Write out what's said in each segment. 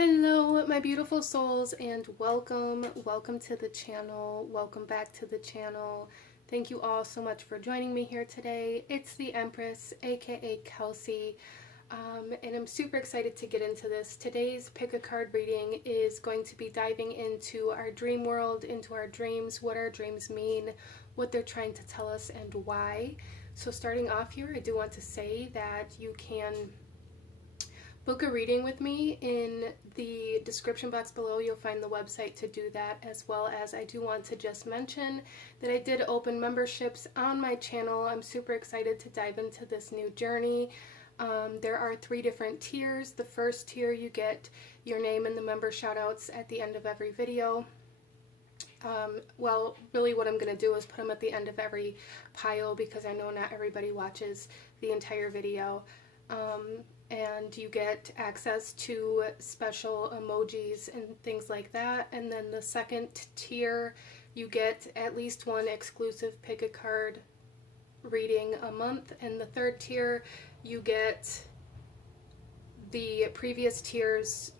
Hello, my beautiful souls, and welcome to the channel. Welcome back to the channel. Thank you all so much for joining me here today. It's the Empress, aka Kelsey, and I'm super excited to get into this. Today's pick a card reading is going to be diving into our dream world, into our dreams, what our dreams mean, what they're trying to tell us, and why. So starting off here, I do want to say that you can book a reading with me. In the description box below, you'll find the website to do that, as well as I do want to just mention that I did open memberships on my channel. I'm super excited to dive into this new journey. There are 3 different tiers. The first tier, you get your name and the member shoutouts at the end of every video. Well, really what I'm going to do is put them at the end of every pile, because I know not everybody watches the entire video. And you get access to special emojis and things like that. And then the second tier, you get at least one exclusive pick a card reading a month. And the third tier, you get the previous tier's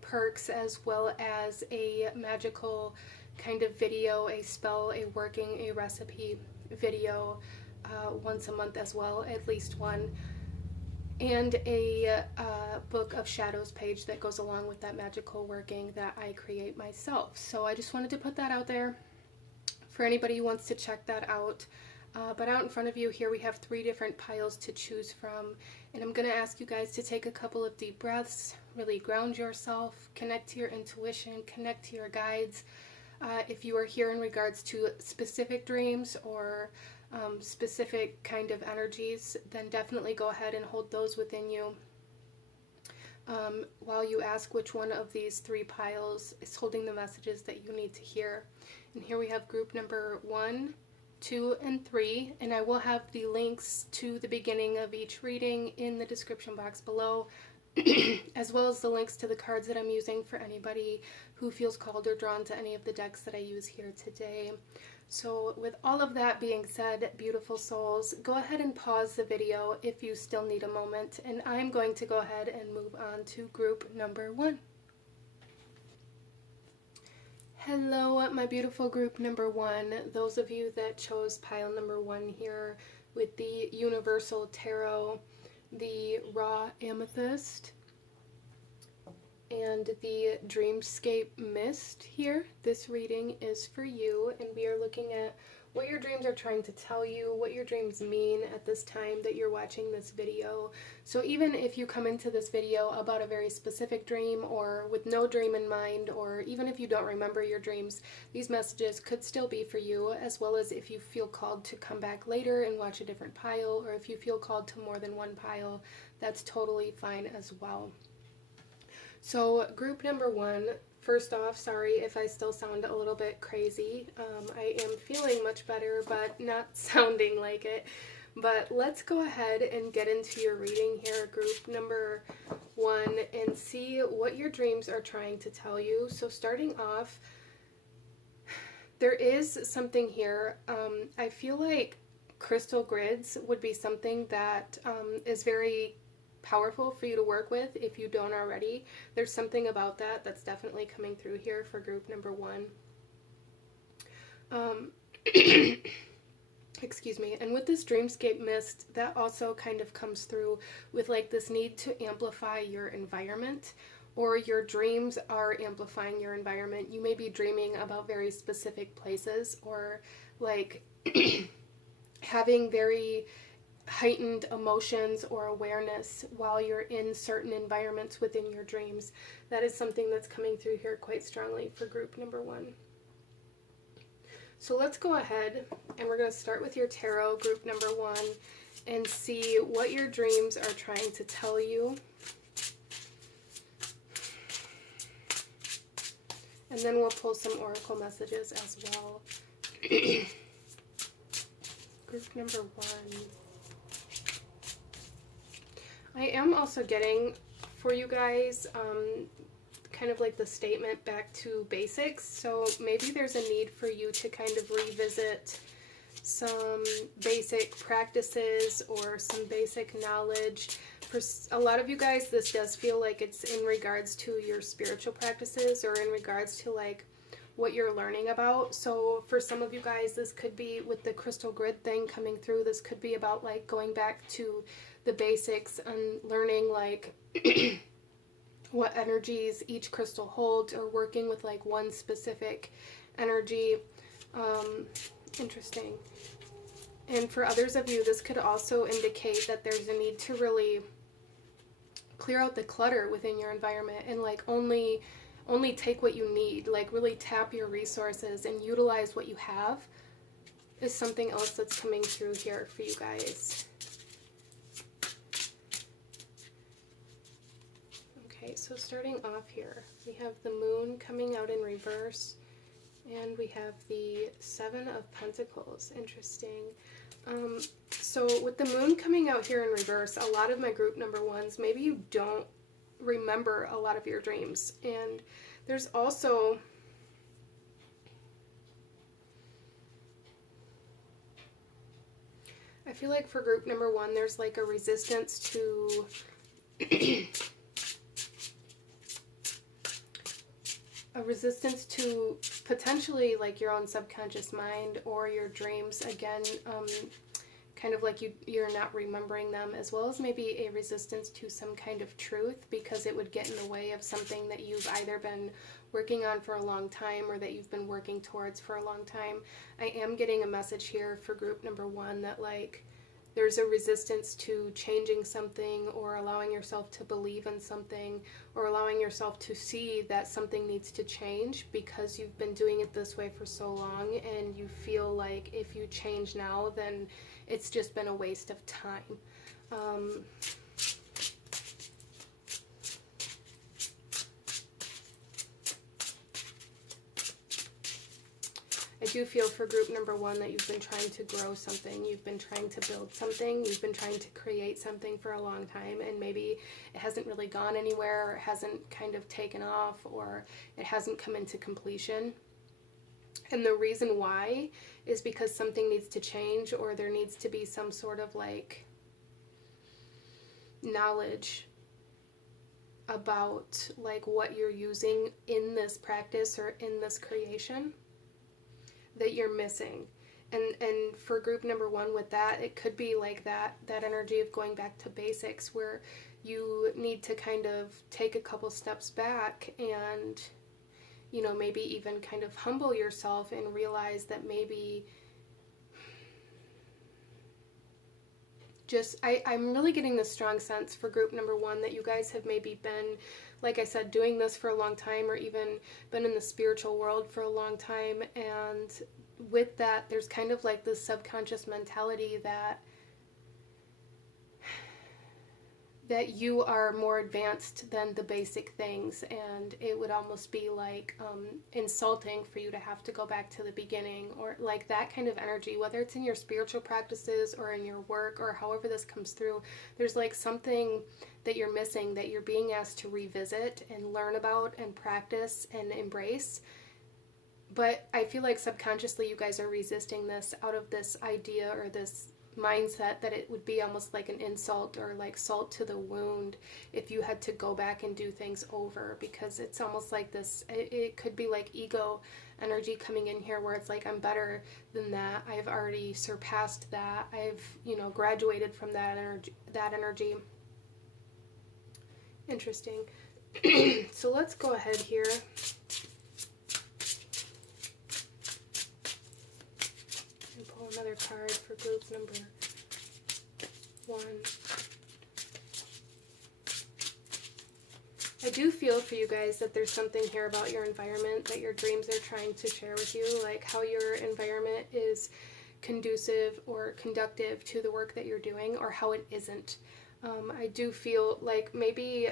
perks, as well as a magical kind of video, a spell, a working, a recipe video once a month as well, at least one. And a book of shadows page that goes along with that magical working that I create myself. So I just wanted to put that out there for anybody who wants to check that out. But out in front of you here, we have 3 different piles to choose from. And I'm going to ask you guys to take a couple of deep breaths, really ground yourself, connect to your intuition, connect to your guides. If you are here in regards to specific dreams or specific kind of energies, then definitely go ahead and hold those within you while you ask which one of these 3 piles is holding the messages that you need to hear. And here we have group number 1, 2, and 3, and I will have the links to the beginning of each reading in the description box below, as well as the links to the cards that I'm using for anybody who feels called or drawn to any of the decks that I use here today. So with all of that being said, beautiful souls, go ahead and pause the video if you still need a moment, and I'm going to go ahead and move on to group number 1. Hello, my beautiful group number 1, those of you that chose pile number 1 here with the Universal Tarot, the Raw Amethyst, and the Dreamscape Mist here. This reading is for you, and we are looking at what your dreams are trying to tell you, what your dreams mean at this time that you're watching this video. So even if you come into this video about a very specific dream or with no dream in mind, or even if you don't remember your dreams, these messages could still be for you, as well as if you feel called to come back later and watch a different pile, or if you feel called to more than one pile, that's totally fine as well. So group number 1, first off, sorry if I still sound a little bit crazy. I am feeling much better, but not sounding like it. But let's go ahead and get into your reading here, group number 1, and see what your dreams are trying to tell you. So starting off, there is something here. I feel like crystal grids would be something that is very powerful for you to work with if you don't already. There's something about that that's definitely coming through here for group number 1. Excuse me. And with this Dreamscape Mist, that also kind of comes through with like this need to amplify your environment, or your dreams are amplifying your environment. You may be dreaming about very specific places, or like having very heightened emotions or awareness while you're in certain environments within your dreams. That is something that's coming through here quite strongly for group number 1. So let's go ahead and we're going to start with your tarot, group number 1, and see what your dreams are trying to tell you. And then we'll pull some oracle messages as well. Group number 1. I am also getting for you guys kind of like the statement back to basics. So maybe there's a need for you to kind of revisit some basic practices or some basic knowledge. For a lot of you guys, this does feel like it's in regards to your spiritual practices or in regards to like what you're learning about. So for some of you guys, this could be with the crystal grid thing coming through. This could be about like going back to the basics and learning like what energies each crystal holds, or working with like one specific energy. Interesting. And for others of you, this could also indicate that there's a need to really clear out the clutter within your environment and like only take what you need, like really tap your resources and utilize what you have, is something else that's coming through here for you guys. Okay, so starting off here, we have the moon coming out in reverse, and we have the Seven of Pentacles. Interesting. So with the moon coming out here in reverse, a lot of my group number ones, maybe you don't remember a lot of your dreams. And there's also I feel like for group number one, there's like a resistance to potentially like your own subconscious mind or your dreams. Again, kind of like you're not remembering them, as well as maybe a resistance to some kind of truth, because it would get in the way of something that you've either been working on for a long time or that you've been working towards for a long time. I am getting a message here for group number one that like there's a resistance to changing something, or allowing yourself to believe in something, or allowing yourself to see that something needs to change, because you've been doing it this way for so long and you feel like if you change now, then it's just been a waste of time. I do feel for group number one that you've been trying to grow something, you've been trying to build something, you've been trying to create something for a long time, and maybe it hasn't really gone anywhere, or it hasn't kind of taken off, or it hasn't come into completion. And the reason why is because something needs to change, or there needs to be some sort of like knowledge about like what you're using in this practice or in this creation that you're missing. And for group number one with that, it could be like that energy of going back to basics, where you need to kind of take a couple steps back and, you know, maybe even kind of humble yourself and realize that maybe just, I'm really getting this strong sense for group number one that you guys have maybe been, like I said, doing this for a long time, or even been in the spiritual world for a long time. And with that, there's kind of like this subconscious mentality that you are more advanced than the basic things, and it would almost be like insulting for you to have to go back to the beginning, or like that kind of energy, whether it's in your spiritual practices or in your work or however this comes through. There's like something that you're missing, that you're being asked to revisit and learn about and practice and embrace. But I feel like subconsciously you guys are resisting this out of this idea or this mindset that it would be almost like an insult or like salt to the wound if you had to go back and do things over, because it's almost like this, it could be like ego energy coming in here, where it's like, I'm better than that, I've already surpassed that, I've, you know, graduated from that energy. Interesting. So let's go ahead here. Another card for group number one. I do feel for you guys that there's something here about your environment that your dreams are trying to share with you, like how your environment is conducive or conductive to the work that you're doing, or how it isn't. I do feel like maybe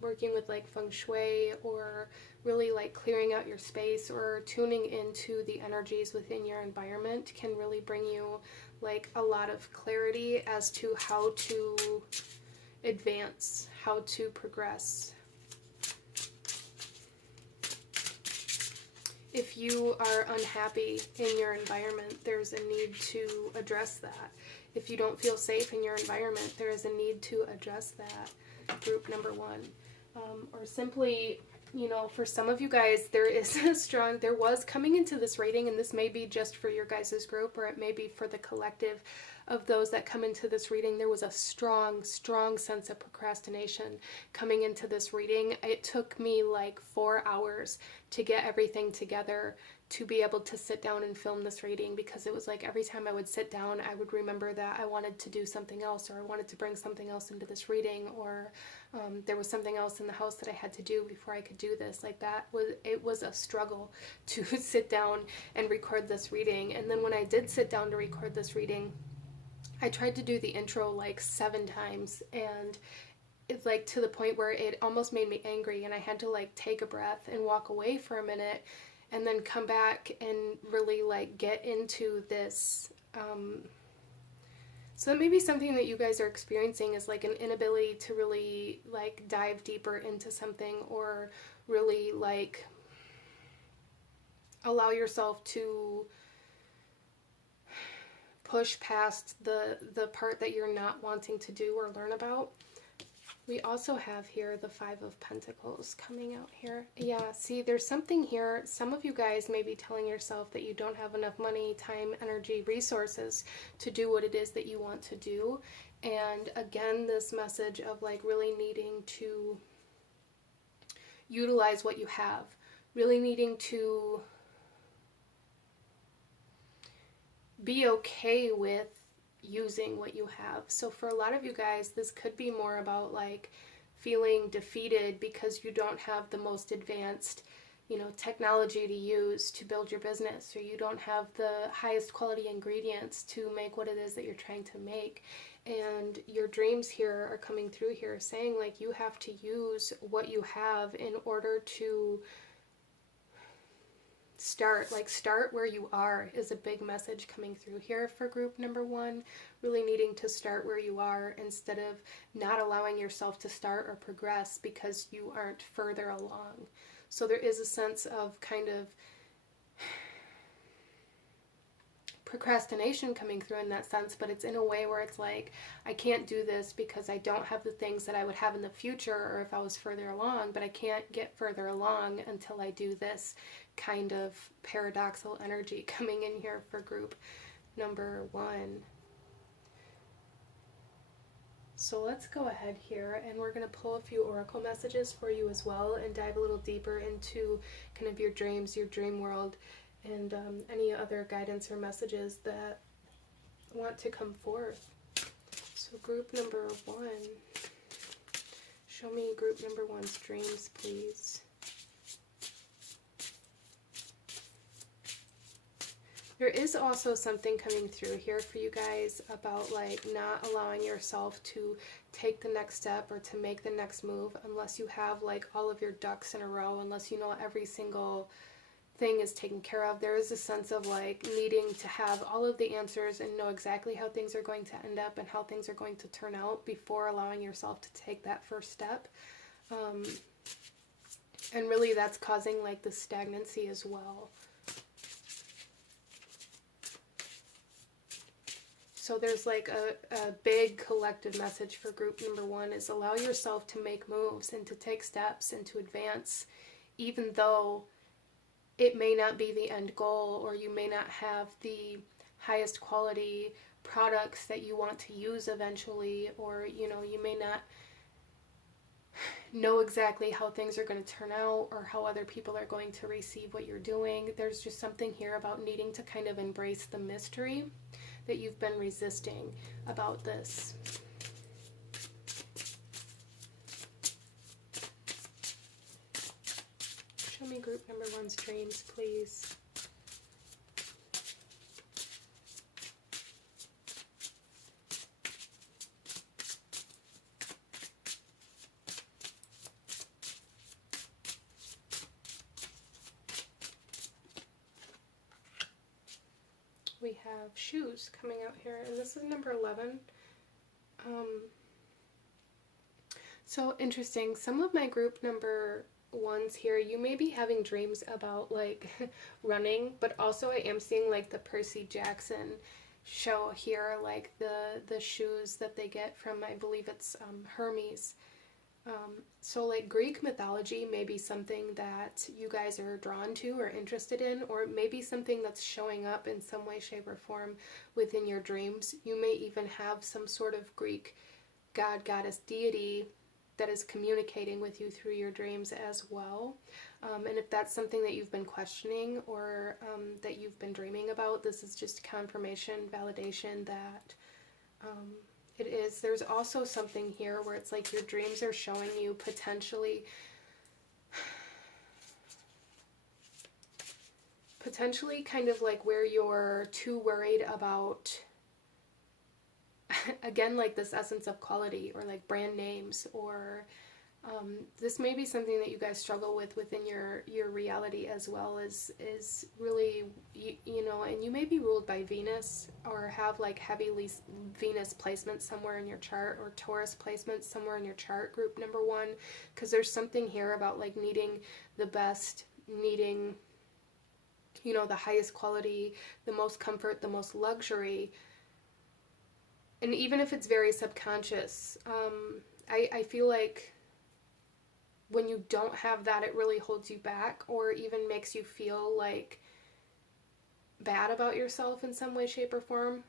working with like feng shui, or really like clearing out your space or tuning into the energies within your environment can really bring you like a lot of clarity as to how to advance, how to progress. If you are unhappy in your environment, there's a need to address that. If you don't feel safe in your environment, there is a need to address that. Group number 1. Or simply, you know, for some of you guys, there was coming into this reading, and this may be just for your guys' group, or it may be for the collective of those that come into this reading. There was a strong sense of procrastination coming into this reading. It took me like 4 hours to get everything together to be able to sit down and film this reading, because it was like every time I would sit down, I would remember that I wanted to do something else, or I wanted to bring something else into this reading, or there was something else in the house that I had to do before I could do this. Like it was a struggle to sit down and record this reading. And then when I did sit down to record this reading, I tried to do the intro like 7 times, and it's like to the point where it almost made me angry, and I had to like take a breath and walk away for a minute and then come back and really like get into this. So that may be something that you guys are experiencing, is like an inability to really like dive deeper into something, or really like allow yourself to push past the part that you're not wanting to do or learn about. We also have here the 5 of Pentacles coming out here. Yeah, see, there's something here. Some of you guys may be telling yourself that you don't have enough money, time, energy, resources to do what it is that you want to do. And again, this message of like really needing to utilize what you have, really needing to be okay with using what you have. So for a lot of you guys, this could be more about like feeling defeated because you don't have the most advanced, you know, technology to use to build your business, or you don't have the highest quality ingredients to make what it is that you're trying to make. And your dreams here are coming through here saying like you have to use what you have in order to start where you are, is a big message coming through here for group number 1. Really needing to start where you are instead of not allowing yourself to start or progress because you aren't further along. So there is a sense of kind of procrastination coming through in that sense, but it's in a way where it's like, I can't do this because I don't have the things that I would have in the future, or if I was further along, but I can't get further along until I do this kind of paradoxical energy coming in here for group number 1. So let's go ahead here, and we're going to pull a few oracle messages for you as well, and dive a little deeper into kind of your dreams, your dream world, and any other guidance or messages that want to come forth. So group number 1, show me group number 1's dreams, please. There is also something coming through here for you guys about like not allowing yourself to take the next step or to make the next move unless you have like all of your ducks in a row, unless you know every single thing is taken care of. There is a sense of like needing to have all of the answers and know exactly how things are going to end up and how things are going to turn out before allowing yourself to take that first step. And really that's causing like the stagnancy as well. So there's like a big collective message for group number 1 is allow yourself to make moves and to take steps and to advance, even though it may not be the end goal, or you may not have the highest quality products that you want to use eventually, or you know, you may not know exactly how things are going to turn out or how other people are going to receive what you're doing. There's just something here about needing to kind of embrace the mystery that you've been resisting about this. Show me group number 1's dreams, please. We have shoes coming out here, and this is number 11. So interesting. Some of my group number ones here, you may be having dreams about like running, but also I am seeing like the Percy Jackson show here, like the shoes that they get from, I believe it's Hermes. So like Greek mythology may be something that you guys are drawn to or interested in, or it may be something that's showing up in some way, shape, or form within your dreams. You may even have some sort of Greek god, goddess, deity that is communicating with you through your dreams as well. And if that's something that you've been questioning or that you've been dreaming about, this is just confirmation, validation that it is. There's also something here where it's like your dreams are showing you potentially kind of like where you're too worried about, again, like this essence of quality or like brand names, or this may be something that you guys struggle with within your reality as well, is really, you know, and you may be ruled by Venus or have like heavily Venus placements somewhere in your chart, or Taurus placements somewhere in your chart, group number 1, because there's something here about like needing the best, needing, you know, the highest quality, the most comfort, the most luxury. And even if it's very subconscious, I feel like when you don't have that, it really holds you back, or even makes you feel like bad about yourself in some way, shape, or form.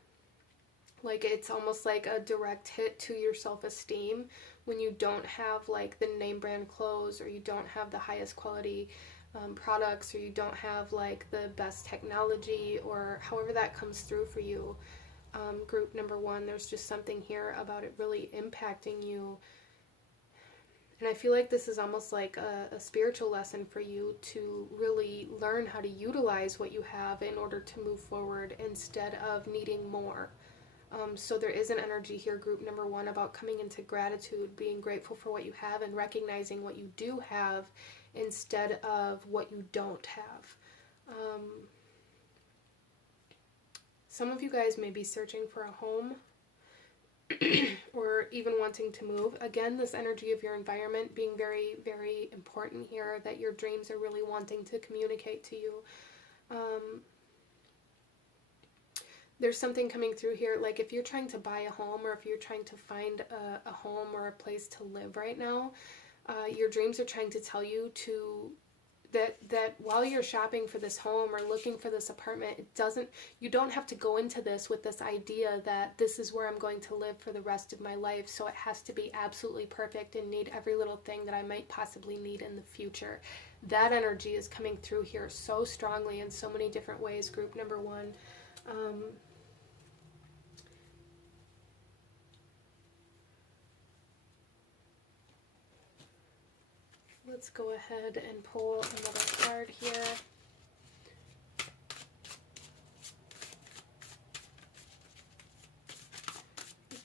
Like it's almost like a direct hit to your self-esteem when you don't have like the name brand clothes, or you don't have the highest quality products, or you don't have like the best technology, or however that comes through for you. Group number 1, there's just something here about it really impacting you. And I feel like this is almost like a spiritual lesson for you to really learn how to utilize what you have in order to move forward instead of needing more. So there is an energy here, group number 1, about coming into gratitude, being grateful for what you have, and recognizing what you do have instead of what you don't have. Some of you guys may be searching for a home or even wanting to move. Again, this energy of your environment being very, very important here, that your dreams are really wanting to communicate to you. There's something coming through here, like if you're trying to buy a home, or if you're trying to find a home or a place to live right now, your dreams are trying to tell you to that while you're shopping for this home or looking for this apartment, you don't have to go into this with this idea that this is where I'm going to live for the rest of my life, so it has to be absolutely perfect and need every little thing that I might possibly need in the future. That energy is coming through here so strongly in so many different ways, group number 1. Let's go ahead and pull another card here.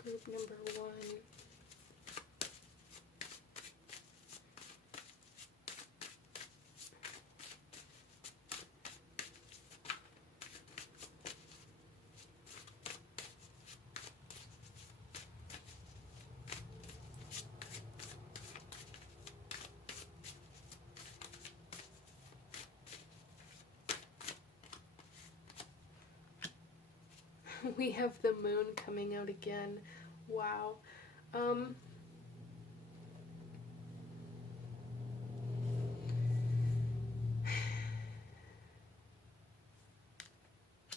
Group number 1. We have the moon coming out again. Wow.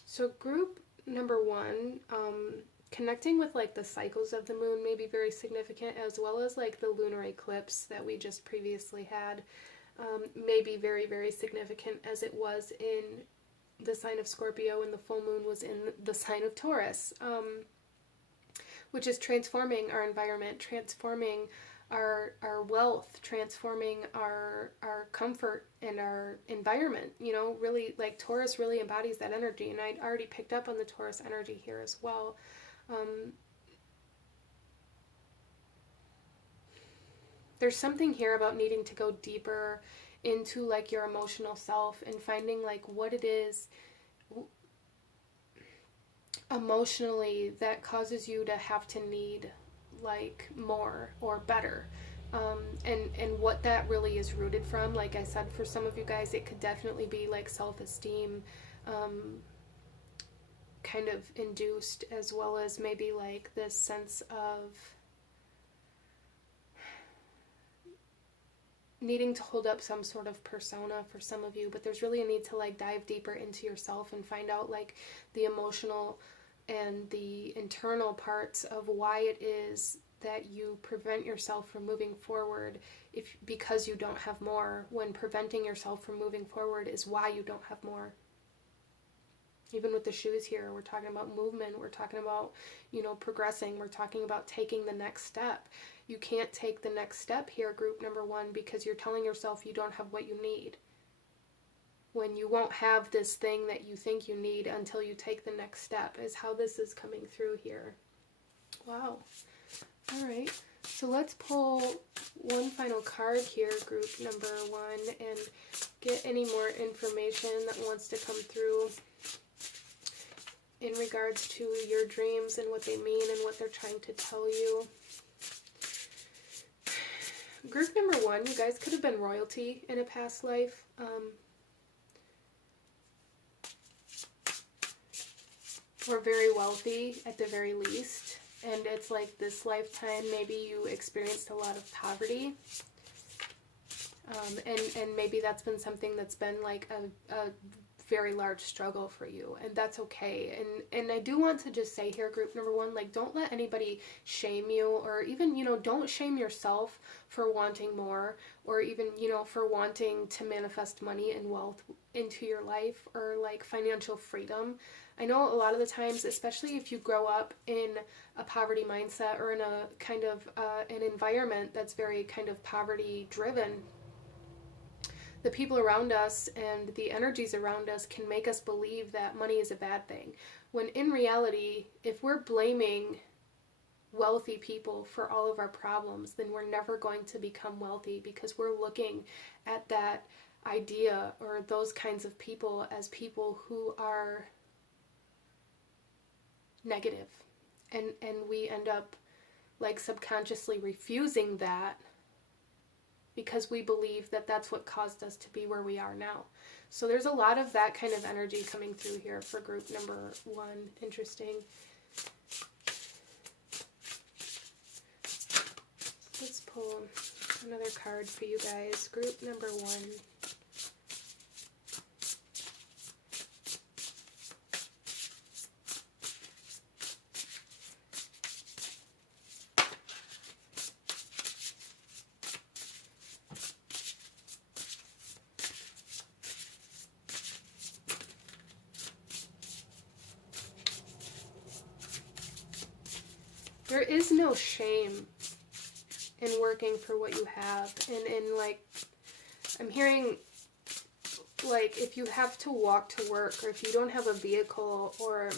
So group number 1, connecting with like the cycles of the moon may be very significant, as well as like the lunar eclipse that we just previously had may be very, very significant, as it was in the sign of Scorpio and the full moon was in the sign of Taurus, which is transforming our environment, transforming our wealth, transforming our comfort and our environment. You know, really, like Taurus really embodies that energy, and I already picked up on the Taurus energy here as well. There's something here about needing to go deeper into like your emotional self and finding like what it is emotionally that causes you to have to need like more or better. And what that really is rooted from, like I said, for some of you guys, it could definitely be like self-esteem, kind of induced, as well as maybe like this sense of needing to hold up some sort of persona for some of you. But there's really a need to like dive deeper into yourself and find out like the emotional and the internal parts of why it is that you prevent yourself from moving forward because you don't have more, when preventing yourself from moving forward is why you don't have more. Even with the shoes here, we're talking about movement, we're talking about, progressing, we're talking about taking the next step. You can't take the next step here, group number 1, because you're telling yourself you don't have what you need, when you won't have this thing that you think you need until you take the next step, is how this is coming through here. Wow. All right. So let's pull one final card here, group number 1, and get any more information that wants to come through in regards to your dreams and what they mean and what they're trying to tell you. Group number 1, you guys could have been royalty in a past life. Or very wealthy at the very least. And it's like this lifetime, maybe you experienced a lot of poverty. And maybe that's been something that's been like a very large struggle for you, and that's okay. And I do want to just say here, group number 1, like, don't let anybody shame you, or even, don't shame yourself for wanting more, or even, for wanting to manifest money and wealth into your life, or like financial freedom. I know a lot of the times, especially if you grow up in a poverty mindset or in a kind of an environment that's very kind of poverty driven, the people around us and the energies around us can make us believe that money is a bad thing. When in reality, if we're blaming wealthy people for all of our problems, then we're never going to become wealthy, because we're looking at that idea or those kinds of people as people who are negative. And we end up like subconsciously refusing that, because we believe that that's what caused us to be where we are now. So there's a lot of that kind of energy coming through here for group number 1. Interesting. Let's pull another card for you guys. Group number 1. There is no shame in working for what you have. And like, I'm hearing, like, if you have to walk to work, or if you don't have a vehicle or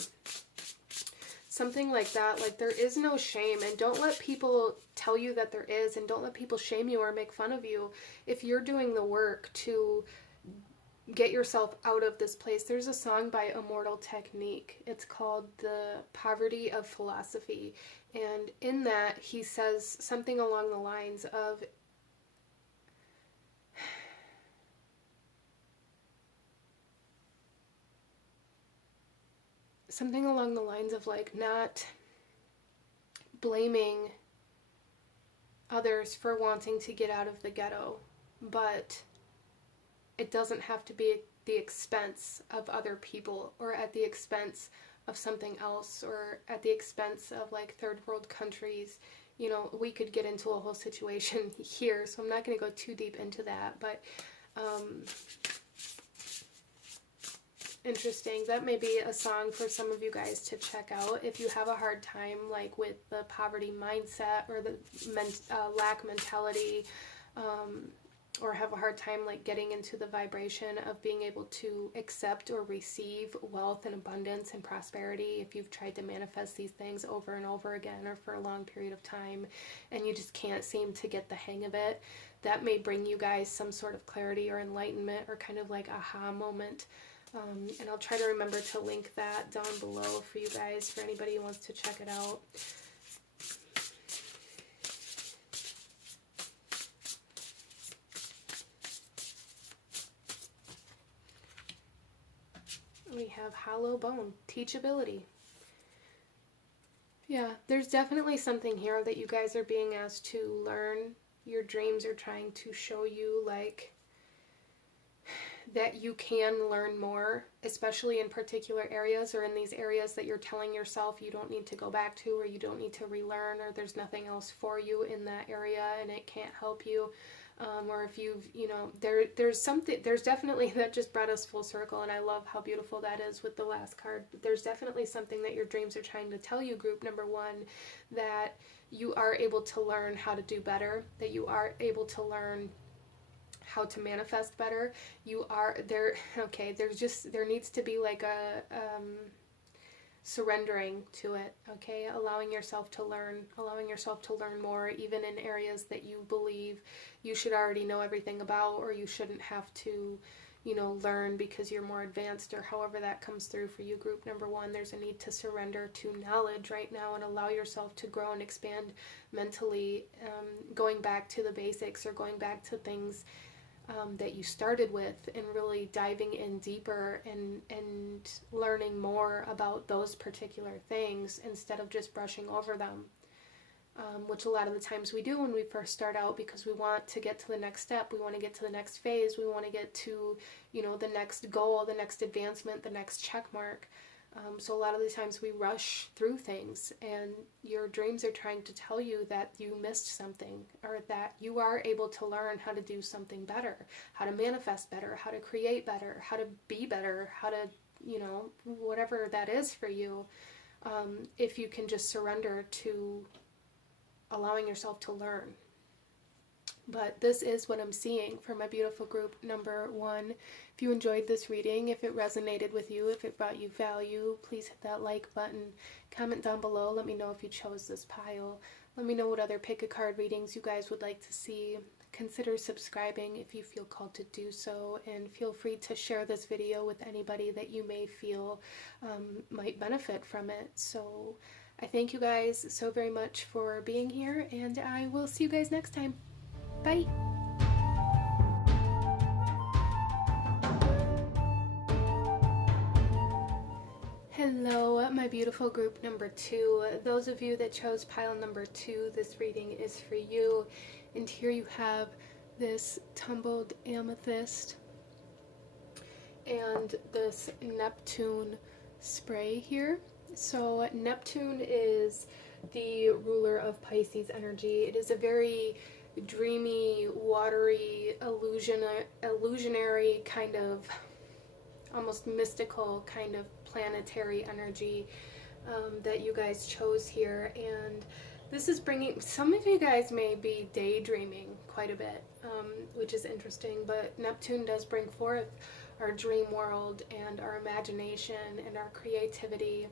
something like that, like, there is no shame. And don't let people tell you that there is, and don't let people shame you or make fun of you if you're doing the work to get yourself out of this place. There's a song by Immortal Technique. It's called The Poverty of Philosophy. And in that, he says something along the lines of, like, not blaming others for wanting to get out of the ghetto, but it doesn't have to be at the expense of other people, or at the expense of something else, or at the expense of like third world countries. We could get into a whole situation here, so I'm not going to go too deep into that, but interesting. That may be a song for some of you guys to check out if you have a hard time like with the poverty mindset, or the lack mentality, or have a hard time like getting into the vibration of being able to accept or receive wealth and abundance and prosperity. If you've tried to manifest these things over and over again, or for a long period of time, and you just can't seem to get the hang of it, that may bring you guys some sort of clarity or enlightenment, or kind of like aha moment. And I'll try to remember to link that down below for you guys, for anybody who wants to check it out. We have hollow bone, teachability. Yeah, there's definitely something here that you guys are being asked to learn. Your dreams are trying to show you, like, that you can learn more, especially in particular areas, or in these areas that you're telling yourself you don't need to go back to, or you don't need to relearn, or there's nothing else for you in that area and it can't help you. Or if you've, there's something, there's definitely, that just brought us full circle, and I love how beautiful that is with the last card. But there's definitely something that your dreams are trying to tell you, group number one, that you are able to learn how to do better, that you are able to learn how to manifest better. You are there. Okay, there needs to be like a surrendering to it, okay? Allowing yourself to learn more, even in areas that you believe you should already know everything about, or you shouldn't have to, learn because you're more advanced, or however that comes through for you, group number one. There's a need to surrender to knowledge right now and allow yourself to grow and expand mentally, going back to the basics, or going back to things that you started with, and really diving in deeper and learning more about those particular things instead of just brushing over them, which a lot of the times we do when we first start out, because we want to get to the next step, we want to get to the next phase, we want to get to, the next goal, the next advancement, the next check mark. So a lot of the times we rush through things, and your dreams are trying to tell you that you missed something, or that you are able to learn how to do something better, how to manifest better, how to create better, how to be better, how to, whatever that is for you, if you can just surrender to allowing yourself to learn. But this is what I'm seeing for my beautiful group number one. If you enjoyed this reading, if it resonated with you, if it brought you value, please hit that like button. Comment down below. Let me know if you chose this pile. Let me know what other pick a card readings you guys would like to see. Consider subscribing if you feel called to do so, and feel free to share this video with anybody that you may feel might benefit from it. So I thank you guys so very much for being here, and I will see you guys next time. Bye! Hello, my beautiful group number two. Those of you that chose pile number two, this reading is for you. And here you have this tumbled amethyst and this Neptune spray here. So Neptune is the ruler of Pisces energy. It is a very dreamy, watery, illusionary kind of, almost mystical kind of planetary energy that you guys chose here. And this is bringing, some of you guys may be daydreaming quite a bit, which is interesting, but Neptune does bring forth our dream world and our imagination and our creativity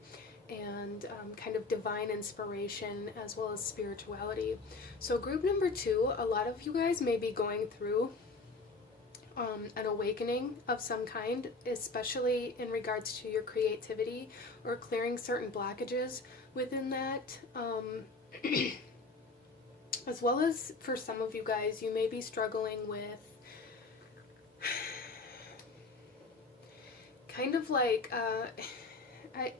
and kind of divine inspiration, as well as spirituality. So group number two, a lot of you guys may be going through an awakening of some kind, especially in regards to your creativity, or clearing certain blockages within that. As well as for some of you guys, you may be struggling with kind of like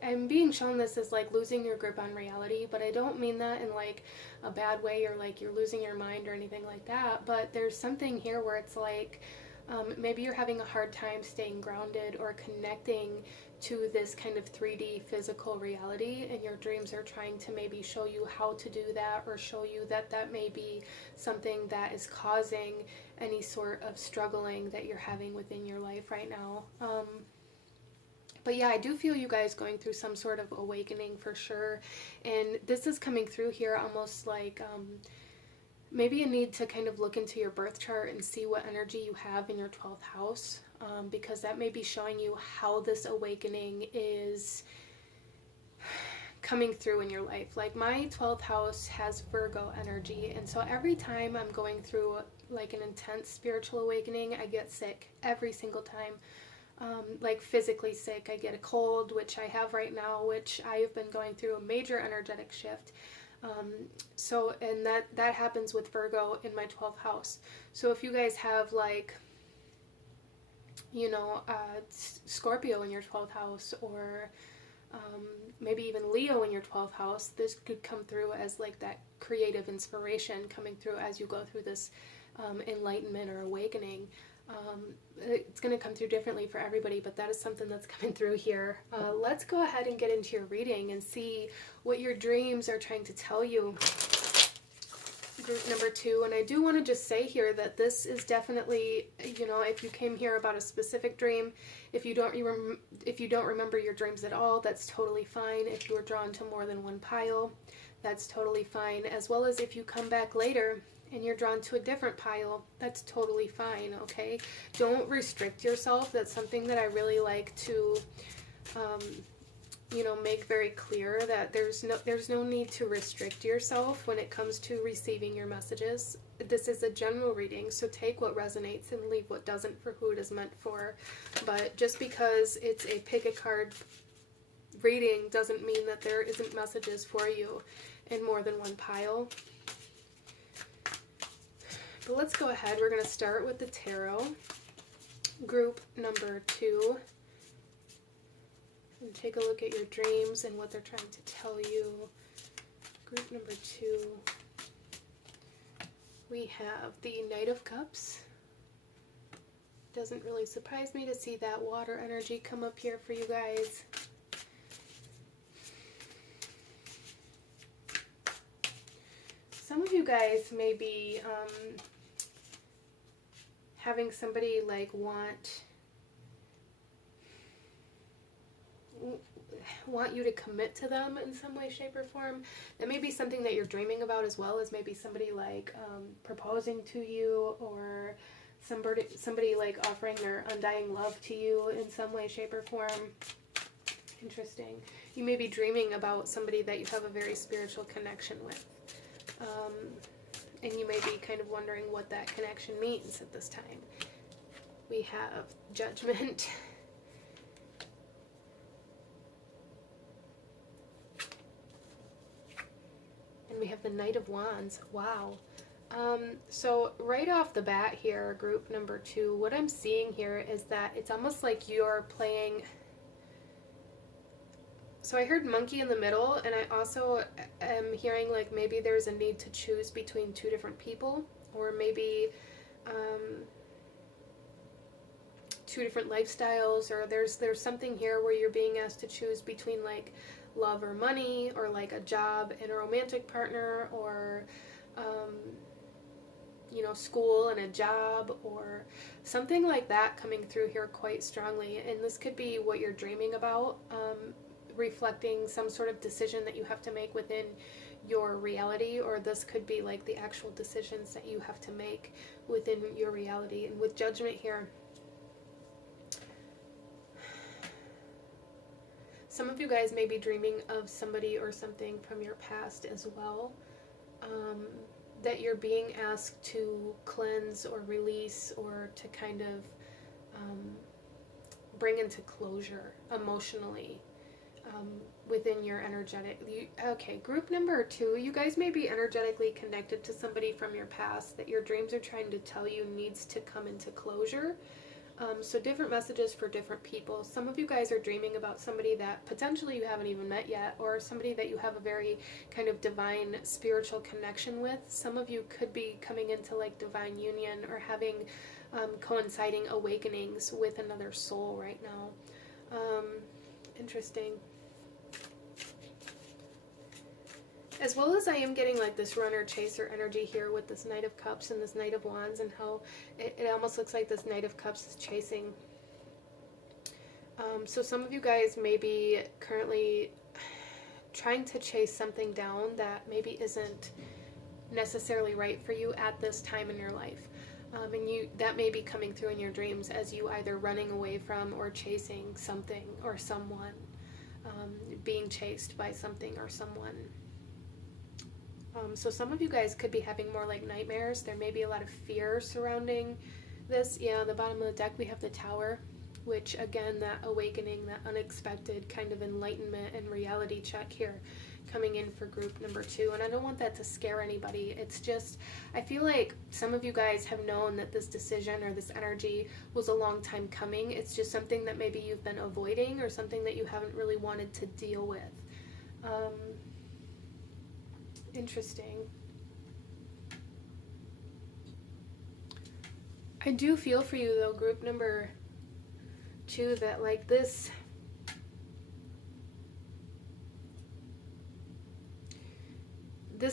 I'm being shown this as like losing your grip on reality, but I don't mean that in like a bad way, or like you're losing your mind or anything like that. But there's something here where it's like maybe you're having a hard time staying grounded or connecting to this kind of 3D physical reality, and your dreams are trying to maybe show you how to do that, or show you that that may be something that is causing any sort of struggling that you're having within your life right now. But yeah, I do feel you guys going through some sort of awakening for sure. And this is coming through here almost like maybe a need to kind of look into your birth chart and see what energy you have in your 12th house, because that may be showing you how this awakening is coming through in your life. Like my 12th house has Virgo energy, and so every time I'm going through like an intense spiritual awakening, I get sick every single time. Like physically sick. I get a cold, which I have right now, which I have been going through a major energetic shift. And that happens with Virgo in my 12th house. So if you guys have like you know, Scorpio in your 12th house, or maybe even Leo in your 12th house. This could come through as like that creative inspiration coming through as you go through this enlightenment or awakening. It's going to come through differently for everybody, but that is something that's coming through here. Let's go ahead and get into your reading and see what your dreams are trying to tell you. Group number 2, and I do want to just say here that this is definitely, you know, if you came here about a specific dream, if you don't remember your dreams at all, that's totally fine. If you were drawn to more than one pile, that's totally fine. As well as if you come back later and you're drawn to a different pile, that's totally fine, okay? Don't restrict yourself. That's something that I really like to you know, make very clear, that there's no need to restrict yourself when it comes to receiving your messages. This is a general reading, so take what resonates and leave what doesn't for who it is meant for. But just because it's a pick a card reading doesn't mean that there isn't messages for you in more than one pile. But let's go ahead. We're going to start with the tarot. Group number 2. And take a look at your dreams and what they're trying to tell you. Group number 2. We have the Knight of Cups. Doesn't really surprise me to see that water energy come up here for you guys. Some of you guys may be having somebody like want you to commit to them in some way, shape, or form. That may be something that you're dreaming about, as well as maybe somebody like proposing to you, or somebody like offering their undying love to you in some way, shape, or form. Interesting. You may be dreaming about somebody that you have a very spiritual connection with. And you may be kind of wondering what that connection means at this time. We have Judgment. And we have the Knight of Wands. Wow. So right off the bat here, group number 2, what I'm seeing here is that it's almost like you're playing... So I heard monkey in the middle, and I also am hearing like maybe there's a need to choose between 2 different people, or maybe 2 different lifestyles, or there's something here where you're being asked to choose between like love or money, or like a job and a romantic partner, or you know, school and a job, or something like that coming through here quite strongly. And this could be what you're dreaming about, reflecting some sort of decision that you have to make within your reality, or this could be like the actual decisions that you have to make within your reality. And with Judgment here, some of you guys may be dreaming of somebody or something from your past as well, that you're being asked to cleanse or release, or to kind of bring into closure emotionally. Within your energetic... Okay, group number 2, you guys may be energetically connected to somebody from your past that your dreams are trying to tell you needs to come into closure. So different messages for different people. Some of you guys are dreaming about somebody that potentially you haven't even met yet, or somebody that you have a very kind of divine spiritual connection with. Some of you could be coming into like divine union, or having coinciding awakenings with another soul right now. Interesting. As well as I am getting like this runner chaser energy here with this Knight of Cups and this Knight of Wands, and how it almost looks like this Knight of Cups is chasing. So some of you guys may be currently trying to chase something down that maybe isn't necessarily right for you at this time in your life. And that may be coming through in your dreams as you either running away from or chasing something or someone, being chased by something or someone. So some of you guys could be having more like nightmares. There may be a lot of fear surrounding this. Yeah, on the bottom of the deck we have the Tower, which again, that awakening, that unexpected kind of enlightenment and reality check here coming in for group number 2, and I don't want that to scare anybody. It's just, I feel like some of you guys have known that this decision or this energy was a long time coming. It's just something that maybe you've been avoiding or something that you haven't really wanted to deal with. Interesting. I do feel for you though, group number 2, that like this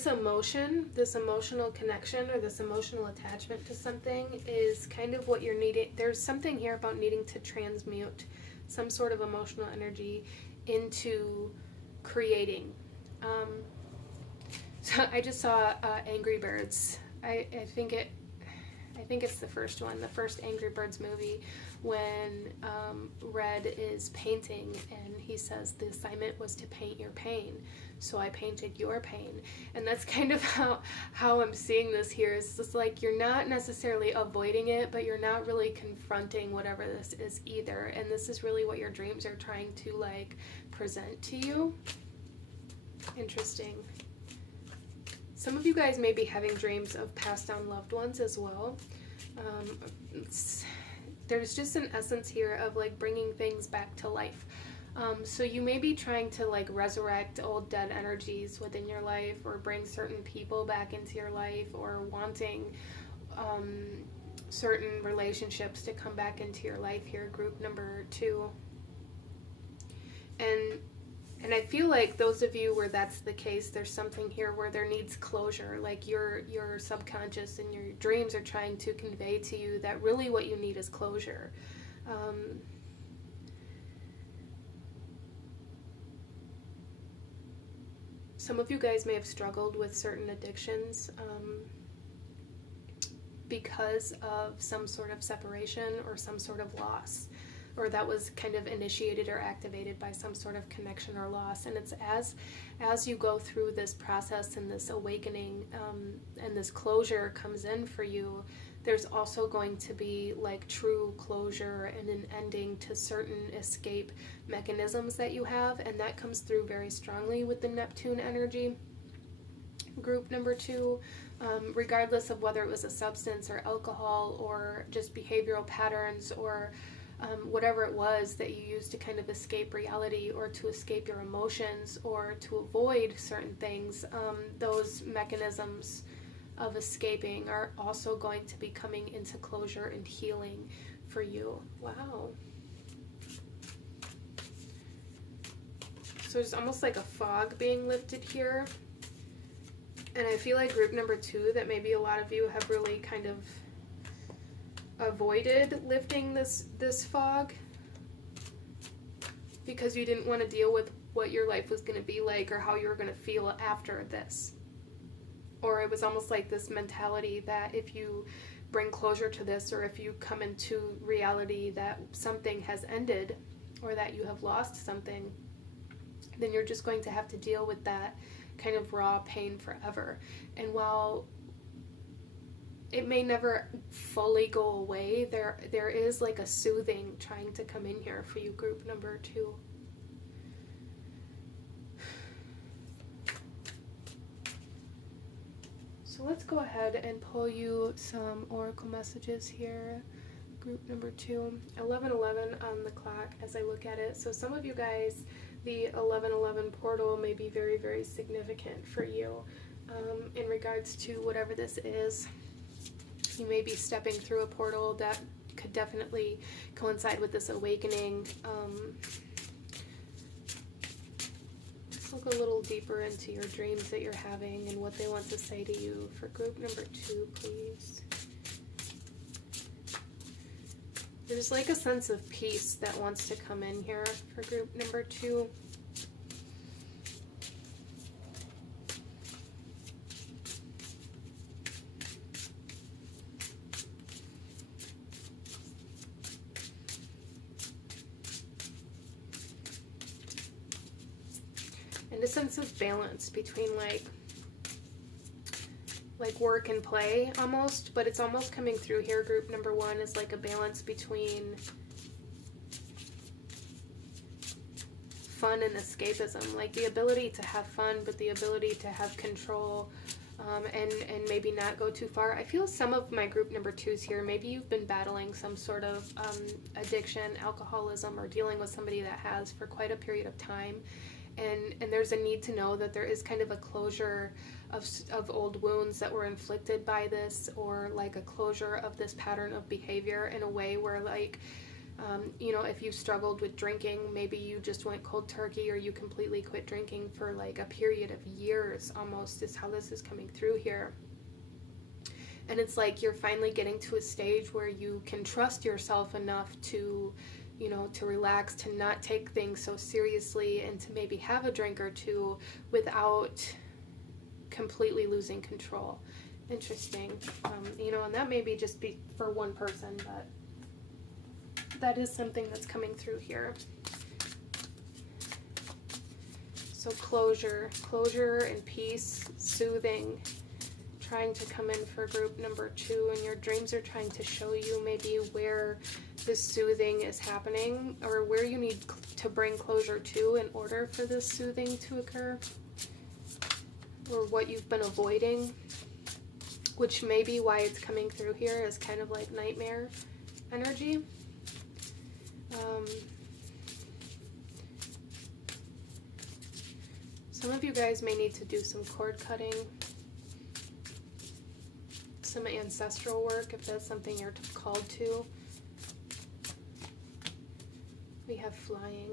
emotion, this emotional connection, or this emotional attachment to something is kind of what you're needing. There's something here about needing to transmute some sort of emotional energy into creating. So I just saw Angry Birds. I think it's the first one, the first Angry Birds movie, when Red is painting and he says the assignment was to paint your pain, so I painted your pain. And that's kind of how I'm seeing this here. It's just like you're not necessarily avoiding it, but you're not really confronting whatever this is either. And this is really what your dreams are trying to like present to you. Interesting. Some of you guys may be having dreams of passed down loved ones as well. There's just an essence here of like bringing things back to life. So you may be trying to like resurrect old dead energies within your life, or bring certain people back into your life, or wanting certain relationships to come back into your life here, group number 2. And I feel like those of you where that's the case, there's something here where there needs closure. Like your subconscious and your dreams are trying to convey to you that really what you need is closure. Some of you guys may have struggled with certain addictions because of some sort of separation or some sort of loss, or that was kind of initiated or activated by some sort of connection or loss. And it's as you go through this process and this awakening and this closure comes in for you, there's also going to be like true closure and an ending to certain escape mechanisms that you have, and that comes through very strongly with the Neptune energy. Group number 2, regardless of whether it was a substance or alcohol or just behavioral patterns or whatever it was that you used to kind of escape reality or to escape your emotions or to avoid certain things, those mechanisms of escaping are also going to be coming into closure and healing for you. Wow. So there's almost like a fog being lifted here. And I feel like group number 2, that maybe a lot of you have really kind of avoided lifting this fog because you didn't want to deal with what your life was going to be like or how you were going to feel after this. Or it was almost like this mentality that if you bring closure to this, or if you come into reality that something has ended or that you have lost something, then you're just going to have to deal with that kind of raw pain forever. And while it may never fully go away, there is like a soothing trying to come in here for you, group number 2. So let's go ahead and pull you some oracle messages here, group number 2. 11:11 on the clock as I look at it. So some of you guys, the 11:11 portal may be very, very significant for you in regards to whatever this is. You may be stepping through a portal that could definitely coincide with this awakening. Let's look a little deeper into your dreams that you're having and what they want to say to you for group number 2, please. There's like a sense of peace that wants to come in here for group number 2. And a sense of balance between like work and play almost, but it's almost coming through here. Group number 1 is like a balance between fun and escapism, like the ability to have fun, but the ability to have control, and maybe not go too far. I feel some of my group number 2s here, maybe you've been battling some sort of addiction, alcoholism, or dealing with somebody that has for quite a period of time. And there's a need to know that there is kind of a closure of old wounds that were inflicted by this, or like a closure of this pattern of behavior in a way where, like, you know, if you struggled with drinking, maybe you just went cold turkey, or you completely quit drinking for like a period of years almost, is how this is coming through here. And it's like you're finally getting to a stage where you can trust yourself enough to, you know, to relax, to not take things so seriously, and to maybe have a drink or two without completely losing control. Interesting. You know, and that may be just be for one person, but that is something that's coming through here. So closure and peace, soothing, trying to come in for group number 2, and your dreams are trying to show you maybe where this soothing is happening, or where you need to bring closure to in order for this soothing to occur, or what you've been avoiding, which may be why it's coming through here as kind of like nightmare energy. Some of you guys may need to do some cord cutting, some ancestral work if that's something you're called to. We have flying.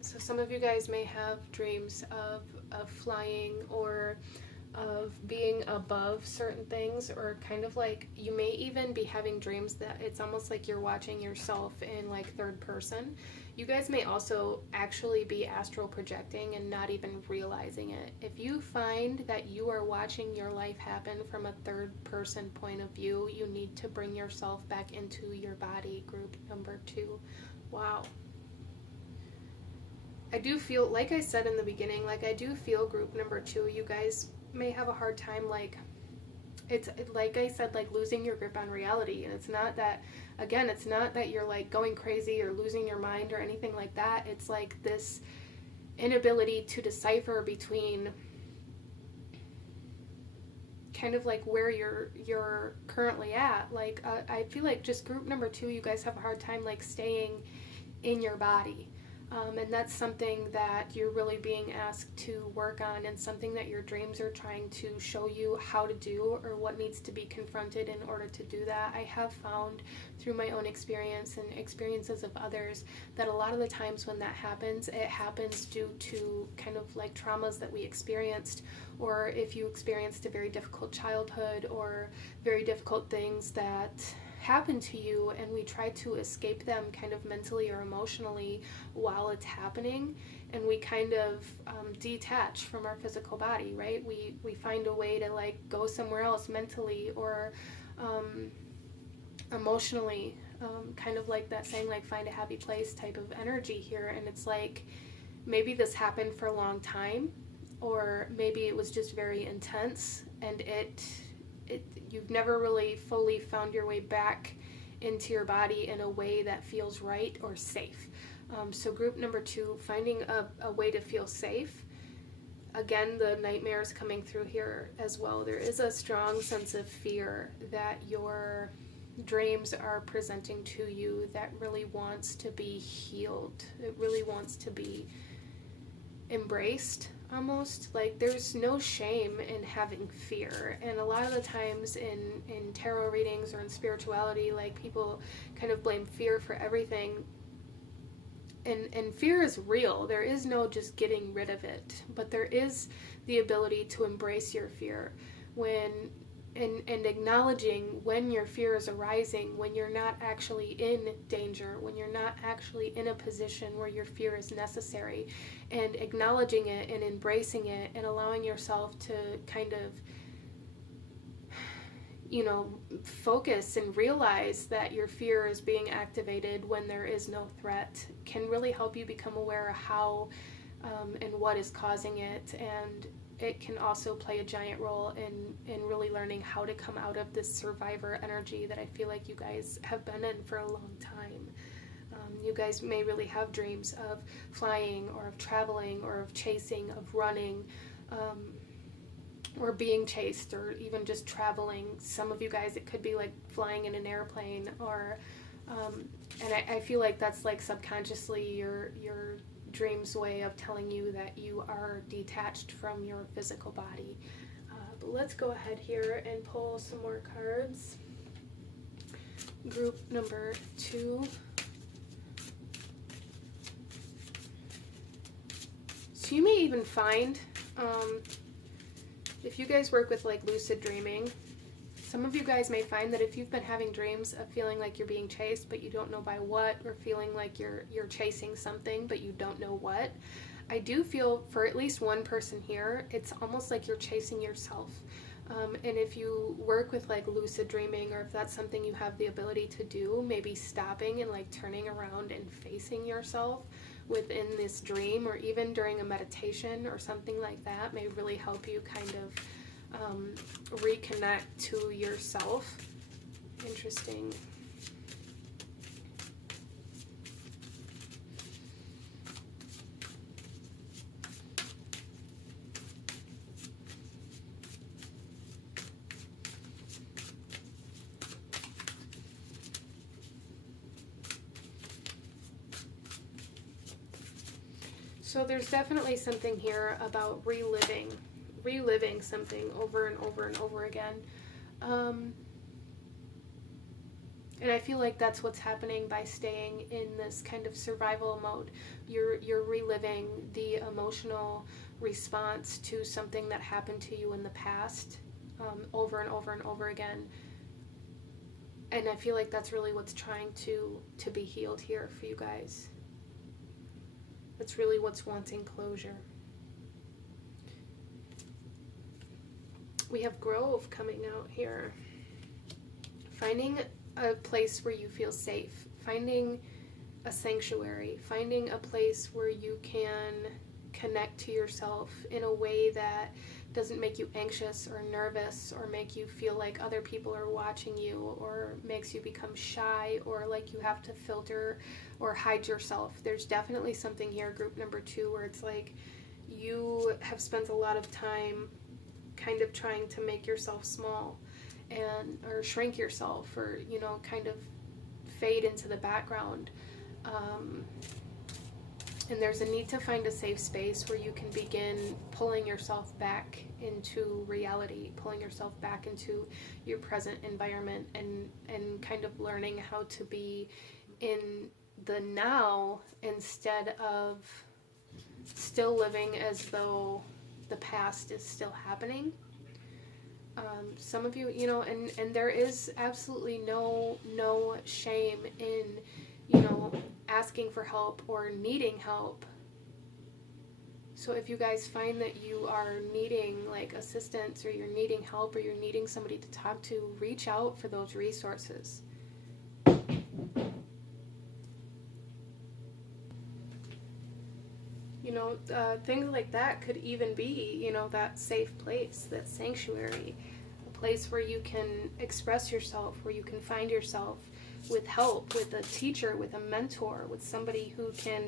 So some of you guys may have dreams of flying, or of being above certain things, or kind of like you may even be having dreams that it's almost like you're watching yourself in like third person. You guys may also actually be astral projecting and not even realizing it. If you find that you are watching your life happen from a third person point of view, you need to bring yourself back into your body, group number 2. Wow. I do feel, like I said in the beginning, like I do feel group number 2, you guys may have a hard time, like, it's like I said, like losing your grip on reality. And it's not that, again, it's not that you're like going crazy or losing your mind or anything like that. It's like this inability to decipher between kind of like where you're currently at. Like I feel like just group number 2, you guys have a hard time like staying in your body. And that's something that you're really being asked to work on, and something that your dreams are trying to show you how to do, or what needs to be confronted in order to do that. I have found through my own experience and experiences of others that a lot of the times when that happens, it happens due to kind of like traumas that we experienced, or if you experienced a very difficult childhood, or very difficult things that happen to you, and we try to escape them kind of mentally or emotionally while it's happening, and we kind of detach from our physical body, right? We find a way to like go somewhere else mentally or emotionally, kind of like that saying, like find a happy place type of energy here. And it's like maybe this happened for a long time, or maybe it was just very intense, and you've never really fully found your way back into your body in a way that feels right or safe. So group number 2, finding a way to feel safe. Again, the nightmare is coming through here as well. There is a strong sense of fear that your dreams are presenting to you that really wants to be healed. It really wants to be embraced. Almost like there's no shame in having fear. And a lot of the times in tarot readings or in spirituality, like people kind of blame fear for everything, and fear is real. There is no just getting rid of it, but there is the ability to embrace your fear and acknowledging when your fear is arising, when you're not actually in danger, when you're not actually in a position where your fear is necessary, and acknowledging it and embracing it, and allowing yourself to kind of, you know, focus and realize that your fear is being activated when there is no threat, can really help you become aware of how and what is causing it. And it can also play a giant role in really learning how to come out of this survivor energy that I feel like you guys have been in for a long time. you guys may really have dreams of flying or of traveling or of chasing, of running, or being chased, or even just traveling. Some of you guys, it could be like flying in an airplane, or and I feel like that's like subconsciously your dream's way of telling you that you are detached from your physical body. But let's go ahead here and pull some more cards. Group number 2. So you may even find, if you guys work with like lucid dreaming, some of you guys may find that if you've been having dreams of feeling like you're being chased but you don't know by what, or feeling like you're chasing something but you don't know what, I do feel for at least one person here, it's almost like you're chasing yourself. And if you work with like lucid dreaming, or if that's something you have the ability to do, maybe stopping and like turning around and facing yourself within this dream, or even during a meditation or something like that, may really help you kind of reconnect to yourself. Interesting. So there's definitely something here about reliving something over and over and over again. And I feel like that's what's happening by staying in this kind of survival mode. You're reliving the emotional response to something that happened to you in the past, over and over and over again. And I feel like that's really what's trying to be healed here for you guys. That's really what's wanting closure. We have Grove coming out here. Finding a place where you feel safe. Finding a sanctuary. Finding a place where you can connect to yourself in a way that doesn't make you anxious or nervous, or make you feel like other people are watching you, or makes you become shy, or like you have to filter or hide yourself. There's definitely something here, group number 2, where it's like you have spent a lot of time kind of trying to make yourself small, and or shrink yourself, or kind of fade into the background. And there's a need to find a safe space where you can begin pulling yourself back into reality, pulling yourself back into your present environment, and kind of learning how to be in the now instead of still living as though the past is still happening. Some of you, and there is absolutely no shame in asking for help or needing help. So if you guys find that you are needing like assistance, or you're needing help, or you're needing somebody to talk to, reach out for those resources. Things like that could even be, that safe place, that sanctuary, a place where you can express yourself, where you can find yourself, with help, with a teacher, with a mentor, with somebody who can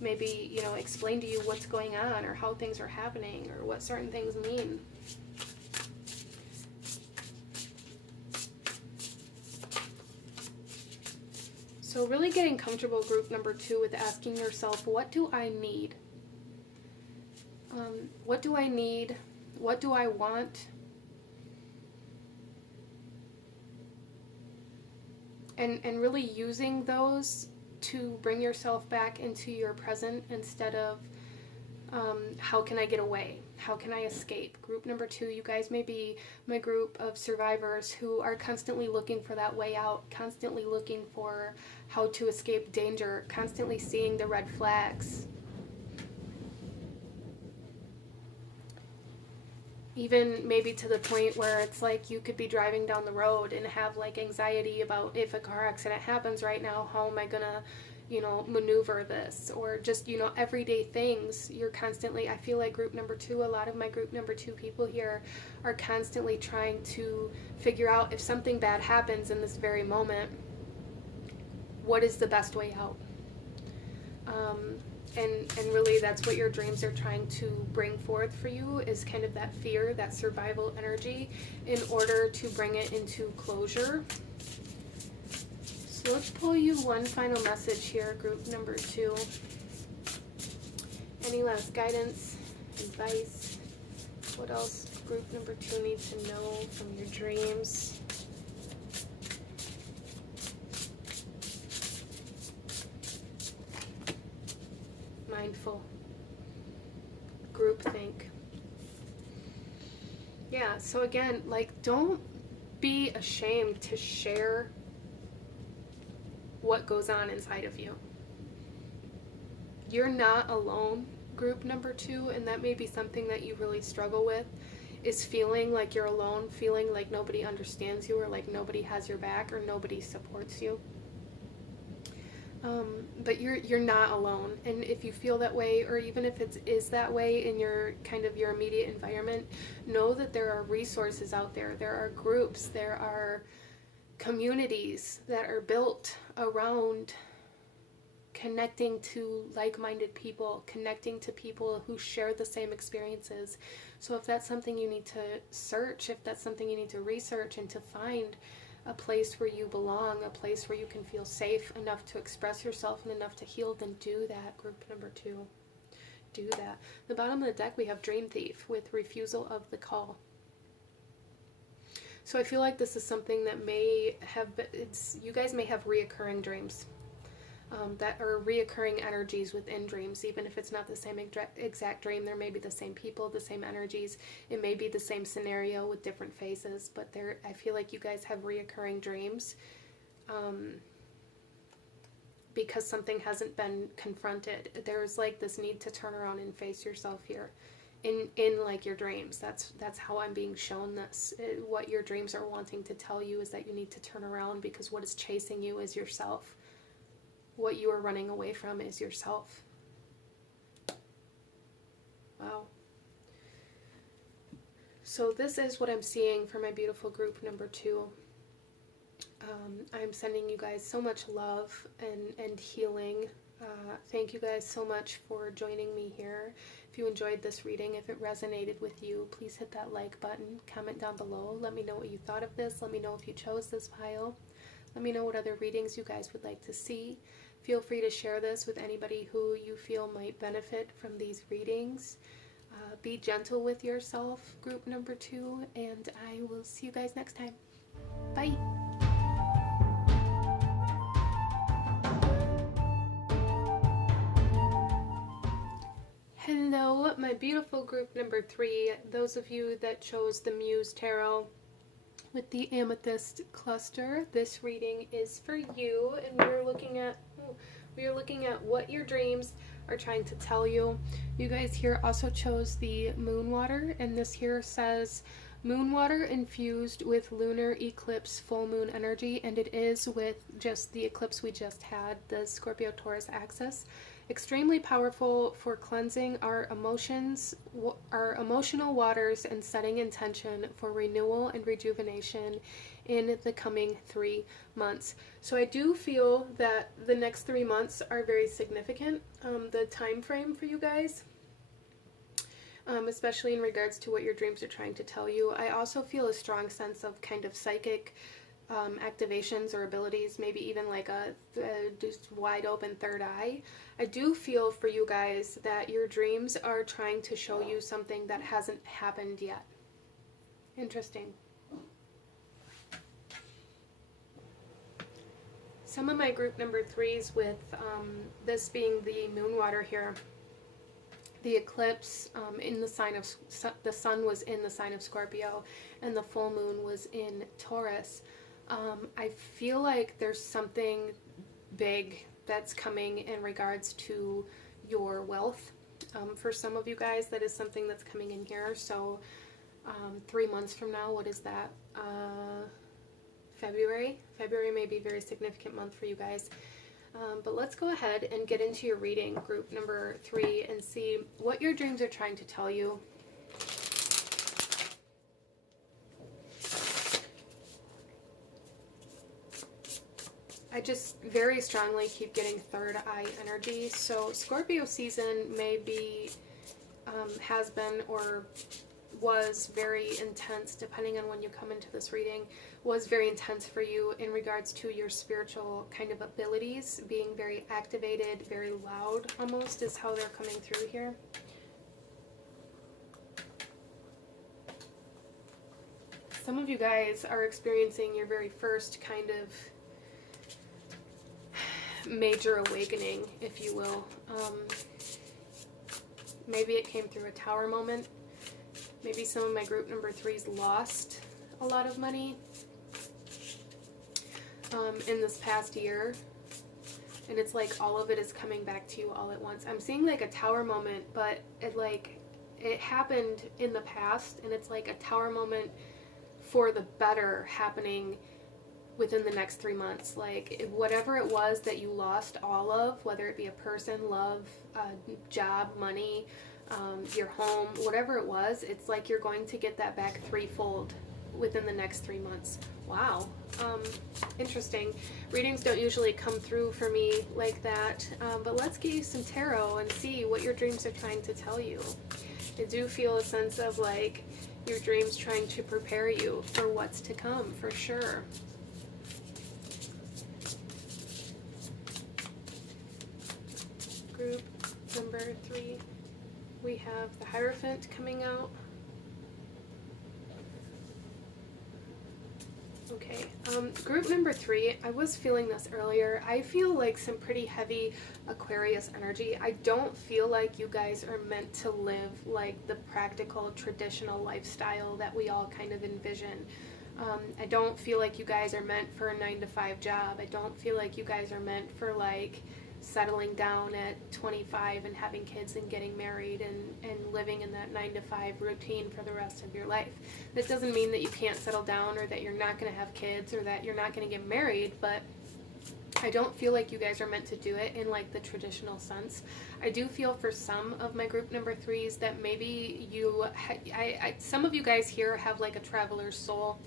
maybe, explain to you what's going on, or how things are happening, or what certain things mean. So really getting comfortable, group number 2, with asking yourself, what do I need? What do I need? What do I want? And really using those to bring yourself back into your present, instead of how can I get away? How can I escape? Group number 2, you guys may be my group of survivors who are constantly looking for that way out, constantly looking for how to escape danger, constantly seeing the red flags. Even maybe to the point where it's like you could be driving down the road and have like anxiety about, if a car accident happens right now, how am I gonna, maneuver this? Or just, everyday things. You're constantly, I feel like group number 2, a lot of my group number 2 people here are constantly trying to figure out, if something bad happens in this very moment, what is the best way out? And really that's what your dreams are trying to bring forth for you, is kind of that fear, that survival energy, in order to bring it into closure. So let's pull you one final message here, group number 2. Any last guidance, advice? What else group number 2 needs to know from your dreams? Mindful. Groupthink. Yeah, so again, like, don't be ashamed to share what goes on inside of you. You're not alone, group number 2, and that may be something that you really struggle with, is feeling like you're alone, feeling like nobody understands you, or like nobody has your back, or nobody supports you. But you're not alone, and if you feel that way, or even if it is that way in your kind of your immediate environment, know that there are resources out there. There are groups, there are communities that are built around connecting to like-minded people, connecting to people who share the same experiences. So if that's something you need to search, if that's something you need to research and to find a place where you belong, a place where you can feel safe enough to express yourself and enough to heal, then do that, group number 2. Do that. The bottom of the deck, we have Dream Thief with refusal of the call. So I feel like this is something that may have, you guys may have reoccurring dreams. That are reoccurring energies within dreams. Even if it's not the same exact dream, there may be the same people, the same energies. It may be the same scenario with different phases, but I feel like you guys have reoccurring dreams because something hasn't been confronted. There's like this need to turn around and face yourself here in like your dreams. That's how I'm being shown this. What your dreams are wanting to tell you is that you need to turn around, because what is chasing you is yourself. What you are running away from is yourself. Wow. So this is what I'm seeing for my beautiful group number 2. I'm sending you guys so much love and healing. Thank you guys so much for joining me here. If you enjoyed this reading, if it resonated with you, please hit that like button, comment down below. Let me know what you thought of this. Let me know if you chose this pile. Let me know what other readings you guys would like to see. Feel free to share this with anybody who you feel might benefit from these readings. Be gentle with yourself, group number 2, and I will see you guys next time. Bye! Hello, my beautiful group number 3. Those of you that chose the Muse Tarot with the amethyst cluster, this reading is for you, and we are looking at what your dreams are trying to tell you. You guys here also chose the moon water, and this here says moon water infused with lunar eclipse full moon energy, and it is with just the eclipse we just had, the Scorpio Taurus axis. Extremely powerful for cleansing our emotions, our emotional waters, and setting intention for renewal and rejuvenation in the coming 3 months. So I do feel that the next 3 months are very significant, the time frame for you guys, especially in regards to what your dreams are trying to tell you. I also feel a strong sense of kind of psychic activations or abilities, maybe even like a just wide open third eye. I do feel for you guys that your dreams are trying to show you something that hasn't happened yet. Interesting. Some of my group number 3s, with this being the moon water here, the eclipse in the sign of the sun was in the sign of Scorpio, and the full moon was in Taurus. I feel like there's something big that's coming in regards to your wealth. For some of you guys, that is something that's coming in here. So 3 months from now, what is that? February may be a very significant month for you guys. But let's go ahead and get into your reading, group number 3, and see what your dreams are trying to tell you. I just very strongly keep getting third eye energy. So Scorpio season may be, has been or was very intense, depending on when you come into this reading, was very intense for you in regards to your spiritual kind of abilities, being very activated, very loud almost is how they're coming through here. Some of you guys are experiencing your very first kind of major awakening, if you will. Maybe it came through a tower moment. Maybe some of my group number 3s lost a lot of money in this past year. And it's like all of it is coming back to you all at once. I'm seeing like a tower moment, but it happened in the past, and it's like a tower moment for the better happening within the next 3 months. Like whatever it was that you lost all of, whether it be a person, love, job, money, your home, whatever it was, it's like you're going to get that back threefold within the next 3 months. Wow. Interesting. Readings don't usually come through for me like that, but let's get you some tarot and see what your dreams are trying to tell you. I do feel a sense of like your dreams trying to prepare you for what's to come, for sure. Group number 3, we have the Hierophant coming out. Okay, group number 3, I was feeling this earlier. I feel like some pretty heavy Aquarius energy. I don't feel like you guys are meant to live like the practical, traditional lifestyle that we all kind of envision. I don't feel like you guys are meant for a 9-to-5 job. I don't feel like you guys are meant for like settling down at 25 and having kids and getting married and living in that 9-to-5 routine for the rest of your life. That doesn't mean that you can't settle down or that you're not going to have kids or that you're not going to get married, but I don't feel like you guys are meant to do it in like the traditional sense. I do feel for some of my group number 3s that maybe some of you guys here have like a traveler's soul.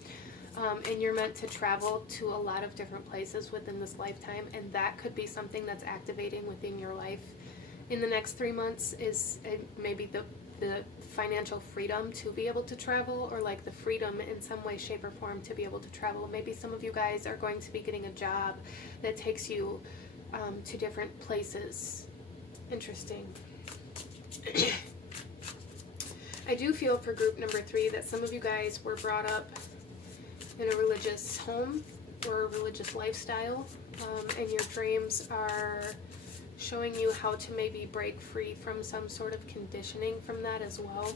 And you're meant to travel to a lot of different places within this lifetime, and that could be something that's activating within your life in the next 3 months, is maybe the financial freedom to be able to travel, or like the freedom in some way, shape, or form to be able to travel. Maybe some of you guys are going to be getting a job that takes you to different places. Interesting. I do feel for group number 3 that some of you guys were brought up in a religious home or a religious lifestyle, and your dreams are showing you how to maybe break free from some sort of conditioning from that as well,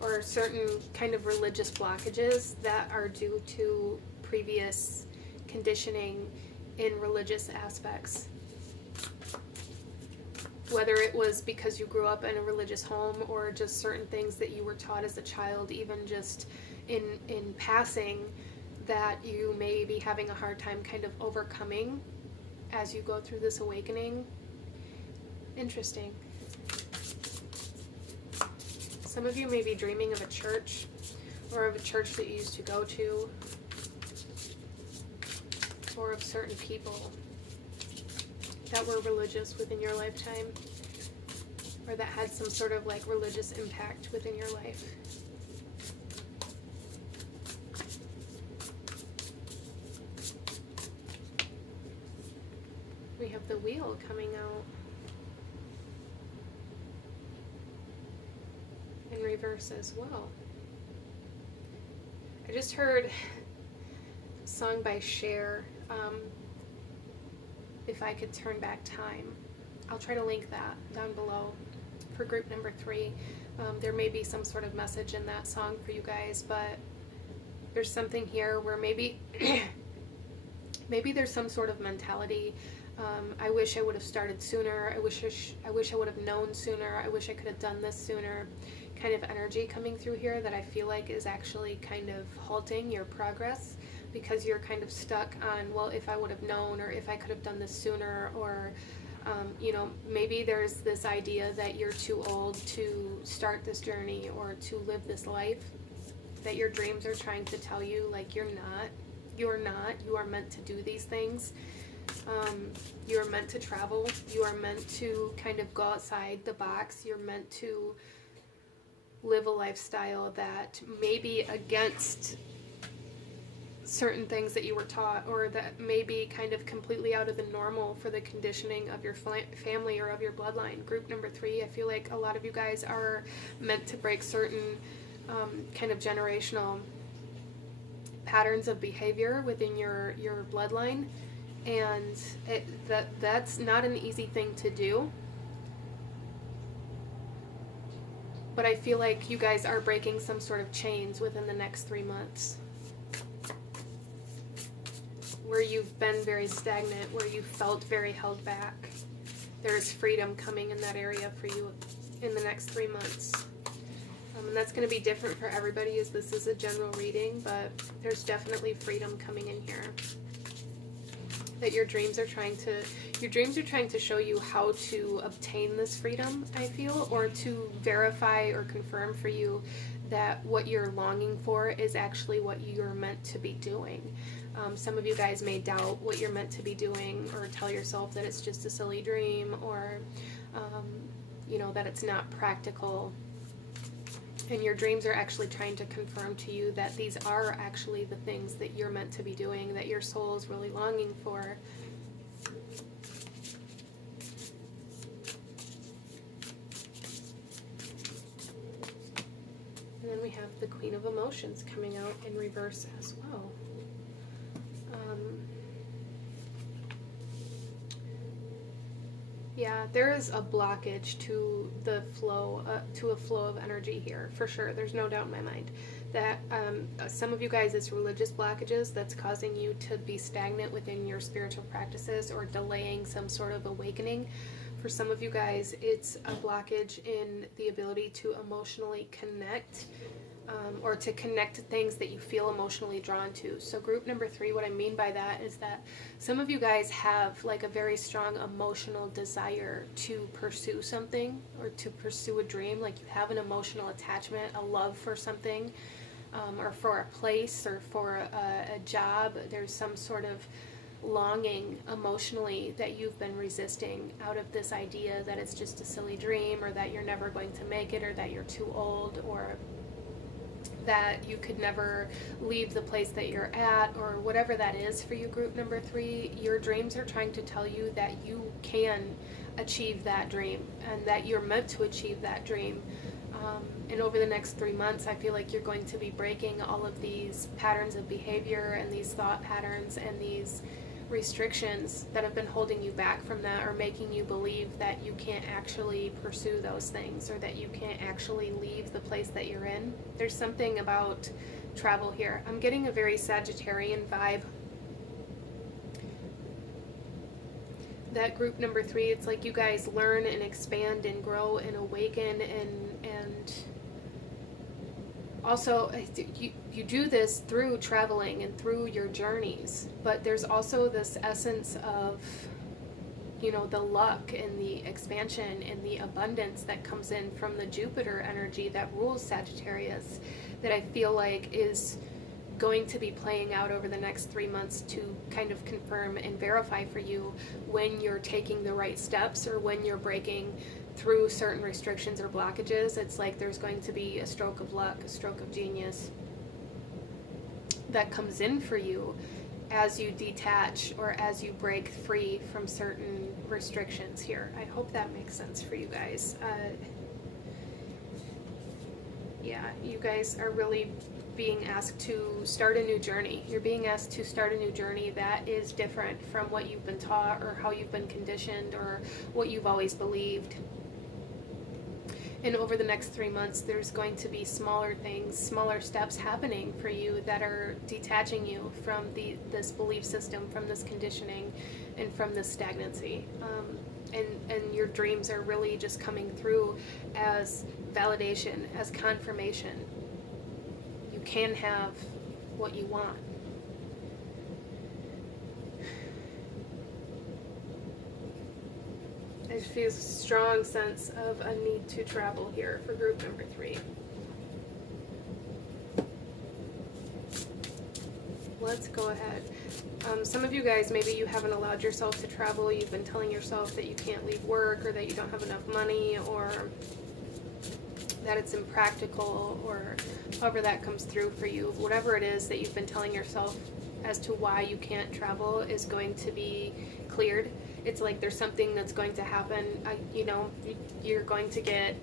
or certain kind of religious blockages that are due to previous conditioning in religious aspects. Whether it was because you grew up in a religious home or just certain things that you were taught as a child, even just in passing, that you may be having a hard time kind of overcoming as you go through this awakening. Interesting. Some of you may be dreaming of a church, or of a church that you used to go to, or of certain people that were religious within your lifetime, or that had some sort of like religious impact within your life. We have the Wheel coming out in reverse as well. I just heard a song by Cher, If I Could Turn Back Time. I'll try to link that down below for group number 3. There may be some sort of message in that song for you guys, but there's something here where maybe maybe there's some sort of mentality. I wish I would have started sooner. I wish I would have known sooner. I wish I could have done this sooner. Kind of energy coming through here that I feel like is actually kind of halting your progress, because you're kind of stuck on, well, if I would have known, or if I could have done this sooner, or you know, maybe there's this idea that you're too old to start this journey or to live this life, that your dreams are trying to tell you like you're not you're not. You are meant to do these things. You are meant to travel. You are meant to kind of go outside the box. You're meant to live a lifestyle that may be against certain things that you were taught, or that may be kind of completely out of the normal for the conditioning of your family or of your bloodline. Group number 3, I feel like a lot of you guys are meant to break certain kind of generational patterns of behavior within your bloodline, and that's not an easy thing to do. But I feel like you guys are breaking some sort of chains within the next 3 months, where you've been very stagnant, where you felt very held back. There's freedom coming in that area for you in the next 3 months. And that's going to be different for everybody, as this is a general reading, but there's definitely freedom coming in here. That your dreams are trying to show you how to obtain this freedom, I feel, or to verify or confirm for you that what you're longing for is actually what you're meant to be doing. Some of you guys may doubt what you're meant to be doing, or tell yourself that it's just a silly dream, or you know, that it's not practical. And your dreams are actually trying to confirm to you that these are actually the things that you're meant to be doing, that your soul is really longing for. And then we have the Queen of Emotions coming out in reverse as well. Yeah, there is a blockage to the flow, to a flow of energy here, for sure. There's no doubt in my mind that some of you guys, it's religious blockages that's causing you to be stagnant within your spiritual practices, or delaying some sort of awakening. For some of you guys, it's a blockage in the ability to emotionally connect, or to connect to things that you feel emotionally drawn to. So group number 3, what I mean by that is that some of you guys have like a very strong emotional desire to pursue something, or to pursue a dream. Like you have an emotional attachment, a love for something, or for a place, or for a job. There's some sort of longing emotionally that you've been resisting out of this idea that it's just a silly dream, or that you're never going to make it, or that you're too old, or that you could never leave the place that you're at, or whatever that is for you, group number 3. Your dreams are trying to tell you that you can achieve that dream, and that you're meant to achieve that dream. And over the next 3 months, I feel like you're going to be breaking all of these patterns of behavior, and these thought patterns, and these restrictions that have been holding you back from that, or making you believe that you can't actually pursue those things, or that you can't actually leave the place that you're in. There's something about travel here. I'm getting a very Sagittarian vibe. That group number 3, it's like you guys learn and expand and grow and awaken, and also you do this through traveling and through your journeys. But there's also this essence of, you know, the luck and the expansion and the abundance that comes in from the Jupiter energy that rules Sagittarius, that I feel like is going to be playing out over the next 3 months to kind of confirm and verify for you when you're taking the right steps, or when you're breaking through certain restrictions or blockages. It's like there's going to be a stroke of luck, a stroke of genius that comes in for you as you detach, or as you break free from certain restrictions here. I hope that makes sense for you guys. Yeah, you guys are really being asked to start a new journey. You're being asked to start a new journey that is different from what you've been taught, or how you've been conditioned, or what you've always believed. And over the next 3 months, there's going to be smaller things, smaller steps happening for you that are detaching you from this belief system, from this conditioning, and from this stagnancy. And your dreams are really just coming through as validation, as confirmation. You can have what you want. I just feel a strong sense of a need to travel here for group number 3. let's go ahead. Some of you guys, maybe you haven't allowed yourself to travel. You've been telling yourself that you can't leave work, or that you don't have enough money, or that it's impractical, or however that comes through for you. Whatever it is that you've been telling yourself as to why you can't travel is going to be cleared. It's like there's something that's going to happen. You know, you're going to get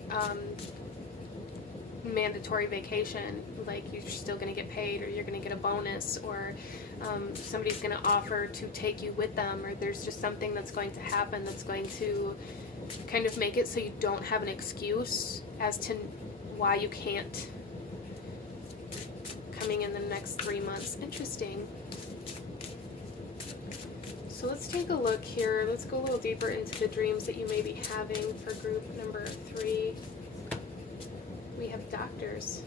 mandatory vacation, like you're still going to get paid, or you're going to get a bonus, or somebody's going to offer to take you with them, or there's just something that's going to happen that's going to kind of make it so you don't have an excuse as to why you can't, coming in the next 3 months. Interesting. So let's take a look here. Let's go a little deeper into the dreams that you may be having for group number 3. We have doctors.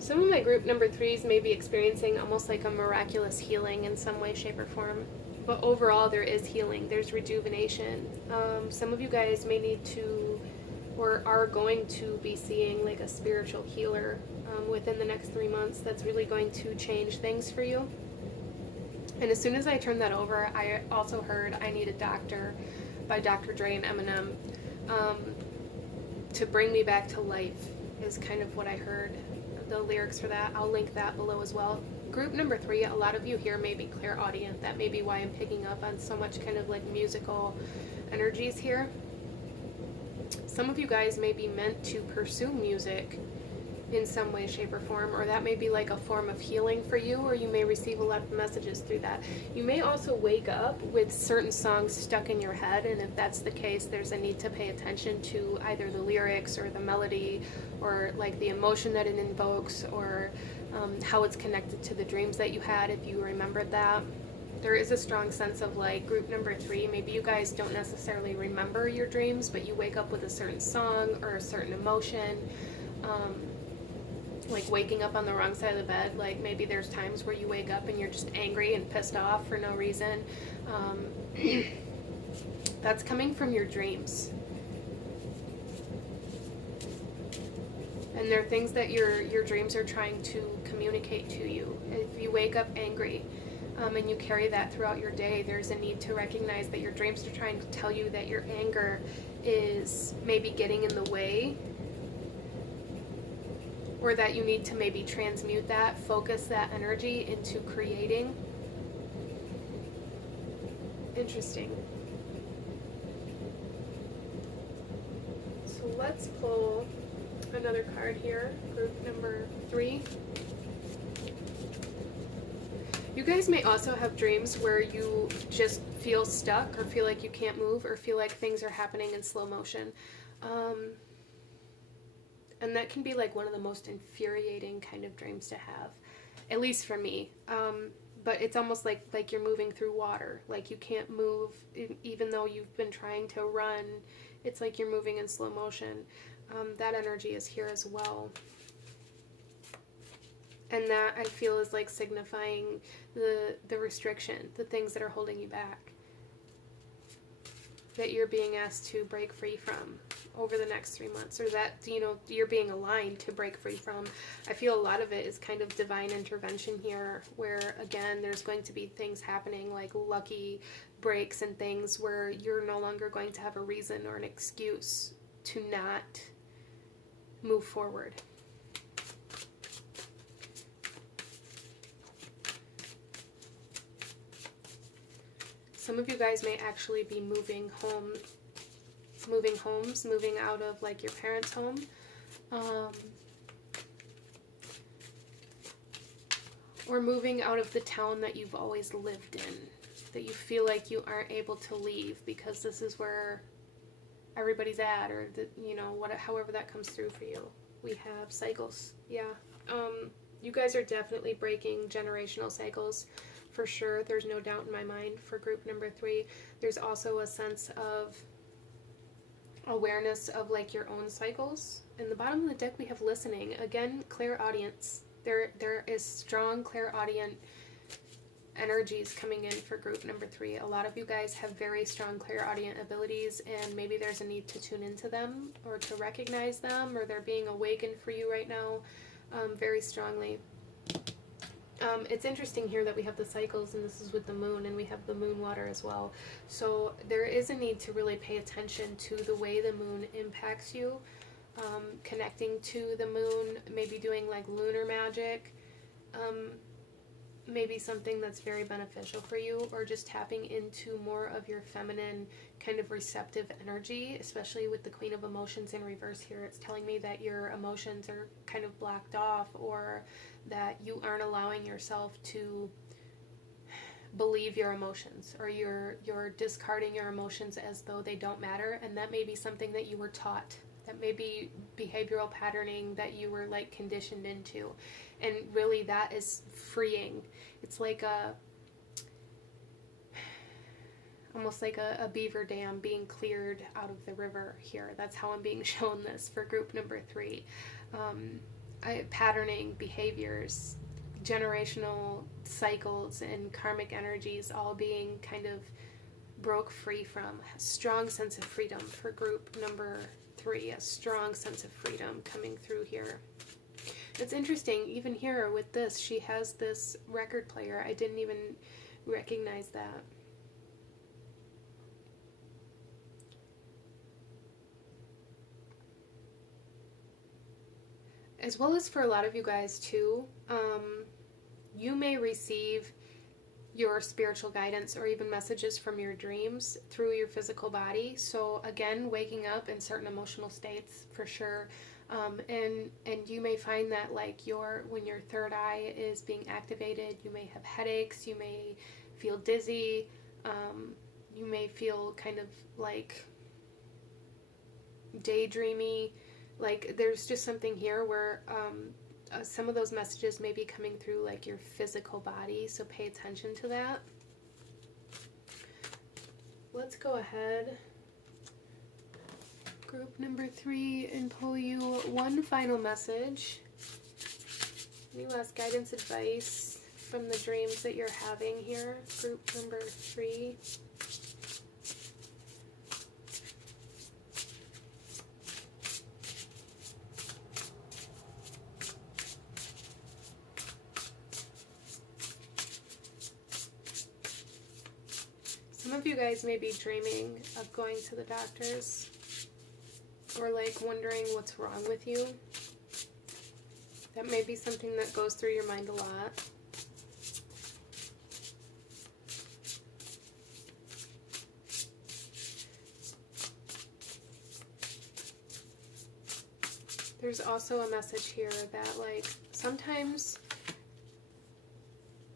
Some of my group number 3s may be experiencing almost like a miraculous healing in some way, shape, or form. But overall, there is healing. There's rejuvenation. Some of you guys may need to, or are going to be seeing like a spiritual healer within the next 3 months that's really going to change things for you. And as soon as I turned that over, I also heard I Need a Doctor by Dr. Dre and Eminem. To bring me back to life is kind of what I heard. The lyrics for that, I'll link that below as well. Group number 3, a lot of you here may be clairaudient. That may be why I'm picking up on so much kind of like musical energies here. Some of you guys may be meant to pursue music in some way, shape, or form, or that may be like a form of healing for you, or you may receive a lot of messages through that. You may also wake up with certain songs stuck in your head, and if that's the case, there's a need to pay attention to either the lyrics or the melody, or like the emotion that it invokes, or how it's connected to the dreams that you had, if you remembered that. There is a strong sense of like group number 3, maybe you guys don't necessarily remember your dreams, but you wake up with a certain song or a certain emotion. Like waking up on the wrong side of the bed, like maybe there's times where you wake up and you're just angry and pissed off for no reason. That's coming from your dreams. And there are things that your dreams are trying to communicate to you. If you wake up angry and you carry that throughout your day, there's a need to recognize that your dreams are trying to tell you that your anger is maybe getting in the way, or that you need to maybe transmute that, focus that energy into creating. Interesting. So let's pull another card here, group number 3. You guys may also have dreams where you just feel stuck, or feel like you can't move, or feel like things are happening in slow motion. And that can be like one of the most infuriating kind of dreams to have, at least for me. But it's almost like you're moving through water, like you can't move, even though you've been trying to run. It's like you're moving in slow motion. That energy is here as well. And that, I feel, is like signifying the restriction, the things that are holding you back, that you're being asked to break free from over the next 3 months, or that, you know, you're being aligned to break free from. I feel a lot of it is kind of divine intervention here, where again there's going to be things happening like lucky breaks and things where you're no longer going to have a reason or an excuse to not move forward. Some of you guys may actually be moving homes, moving out of like your parents' home. Or moving out of the town that you've always lived in, that you feel like you aren't able to leave because this is where everybody's at, or you know, however that comes through for you. We have cycles. Yeah. You guys are definitely breaking generational cycles. For sure, there's no doubt in my mind for group number 3. There's also a sense of awareness of like your own cycles. In the bottom of the deck we have listening. Again, clairaudience. There is strong clairaudient energies coming in for group number 3. A lot of you guys have very strong clairaudient abilities, and maybe there's a need to tune into them or to recognize them, or they're being awakened for you right now very strongly. It's interesting here that we have the cycles, and this is with the moon, and we have the moon water as well. So there is a need to really pay attention to the way the moon impacts you, connecting to the moon, maybe doing like lunar magic, maybe something that's very beneficial for you, or just tapping into more of your feminine kind of receptive energy, especially with the Queen of Emotions in reverse here. It's telling me that your emotions are kind of blocked off, or that you aren't allowing yourself to believe your emotions, or you're discarding your emotions as though they don't matter. And that may be something that you were taught. That may be behavioral patterning that you were like conditioned into. And really that is freeing. It's like almost like a beaver dam being cleared out of the river here. That's how I'm being shown this for group number 3. Patterning, behaviors, generational cycles, and karmic energies all being kind of broke free from. A strong sense of freedom for group number 3. A strong sense of freedom coming through here. It's interesting, even here with this, she has this record player. I didn't even recognize that. As well as for a lot of you guys too, you may receive your spiritual guidance or even messages from your dreams through your physical body. So again, waking up in certain emotional states for sure. And you may find that like when your third eye is being activated, you may have headaches, you may feel dizzy, you may feel kind of like daydreamy. Like there's just something here where some of those messages may be coming through like your physical body, so pay attention to that. Let's go ahead, group number 3, and pull you one final message. Any last guidance, advice from the dreams that you're having here, group number 3. Some of you guys may be dreaming of going to the doctors, or like wondering what's wrong with you. That may be something that goes through your mind a lot. There's also a message here that like sometimes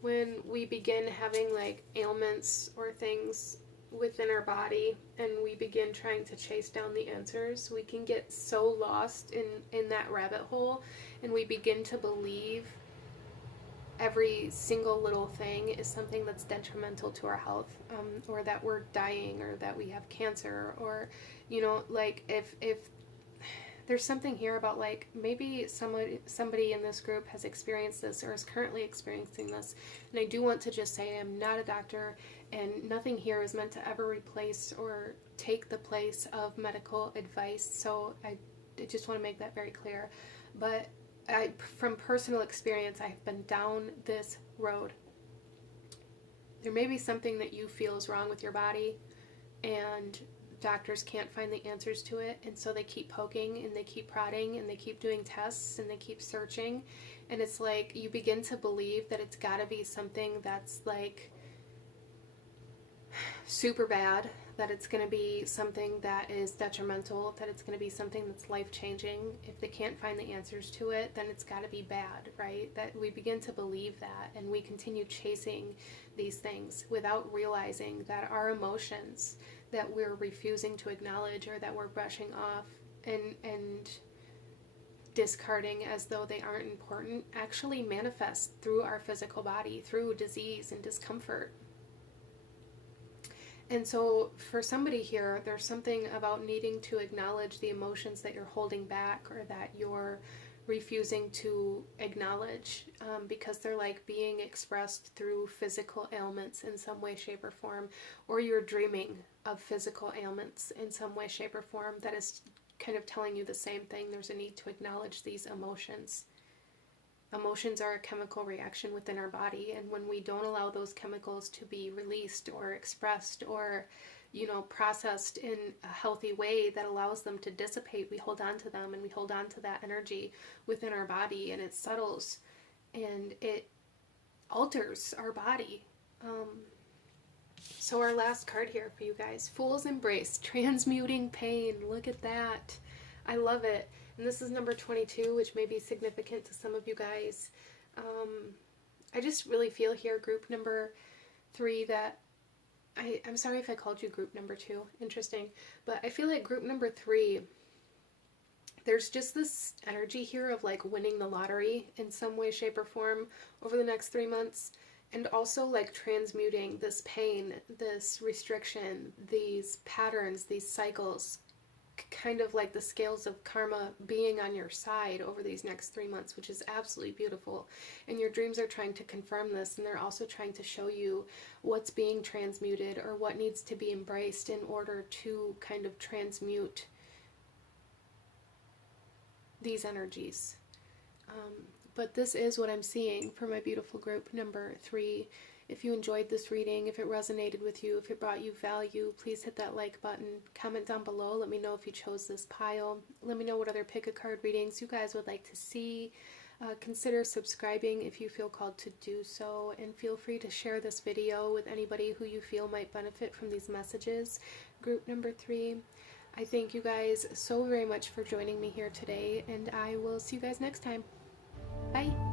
when we begin having like ailments or things within our body and we begin trying to chase down the answers, we can get so lost in that rabbit hole, and we begin to believe every single little thing is something that's detrimental to our health, or that we're dying, or that we have cancer, or like if there's something here about like maybe somebody in this group has experienced this or is currently experiencing this. And I do want to just say I'm not a doctor, and nothing here is meant to ever replace or take the place of medical advice. So I just want to make that very clear. But from personal experience, I have been down this road. There may be something that you feel is wrong with your body, and doctors can't find the answers to it, and so they keep poking and they keep prodding and they keep doing tests and they keep searching, and it's like you begin to believe that it's got to be something that's like super bad, that it's going to be something that is detrimental, that it's going to be something that's life-changing. If they can't find the answers to it, then it's got to be bad, right? That we begin to believe that, and we continue chasing these things without realizing that our emotions that we're refusing to acknowledge, or that we're brushing off and discarding as though they aren't important, actually manifest through our physical body, through disease and discomfort. And so for somebody here, there's something about needing to acknowledge the emotions that you're holding back, or that you're refusing to acknowledge, because they're like being expressed through physical ailments in some way, shape, or form, or you're dreaming of physical ailments in some way, shape, or form that is kind of telling you the same thing. There's a need to acknowledge these emotions. Emotions are a chemical reaction within our body, and when we don't allow those chemicals to be released or expressed or, processed in a healthy way that allows them to dissipate, we hold on to them, and we hold on to that energy within our body, and it settles and it alters our body. So our last card here for you guys, Fool's Embrace, transmuting pain. Look at that. I love it. And this is number 22, which may be significant to some of you guys. I just really feel here, group number 3, that I'm sorry if I called you group number 2. Interesting. But I feel like group number 3, there's just this energy here of like winning the lottery in some way, shape, or form over the next 3 months. And also like transmuting this pain, this restriction, these patterns, these cycles, kind of like the scales of karma being on your side over these next 3 months, which is absolutely beautiful. And your dreams are trying to confirm this, and they're also trying to show you what's being transmuted or what needs to be embraced in order to kind of transmute these energies. But this is what I'm seeing for my beautiful group number 3. If you enjoyed this reading, if it resonated with you, if it brought you value, please hit that like button. Comment down below. Let me know if you chose this pile. Let me know what other pick a card readings you guys would like to see. Consider subscribing if you feel called to do so. And feel free to share this video with anybody who you feel might benefit from these messages. Group number 3. I thank you guys so very much for joining me here today, and I will see you guys next time. Bye.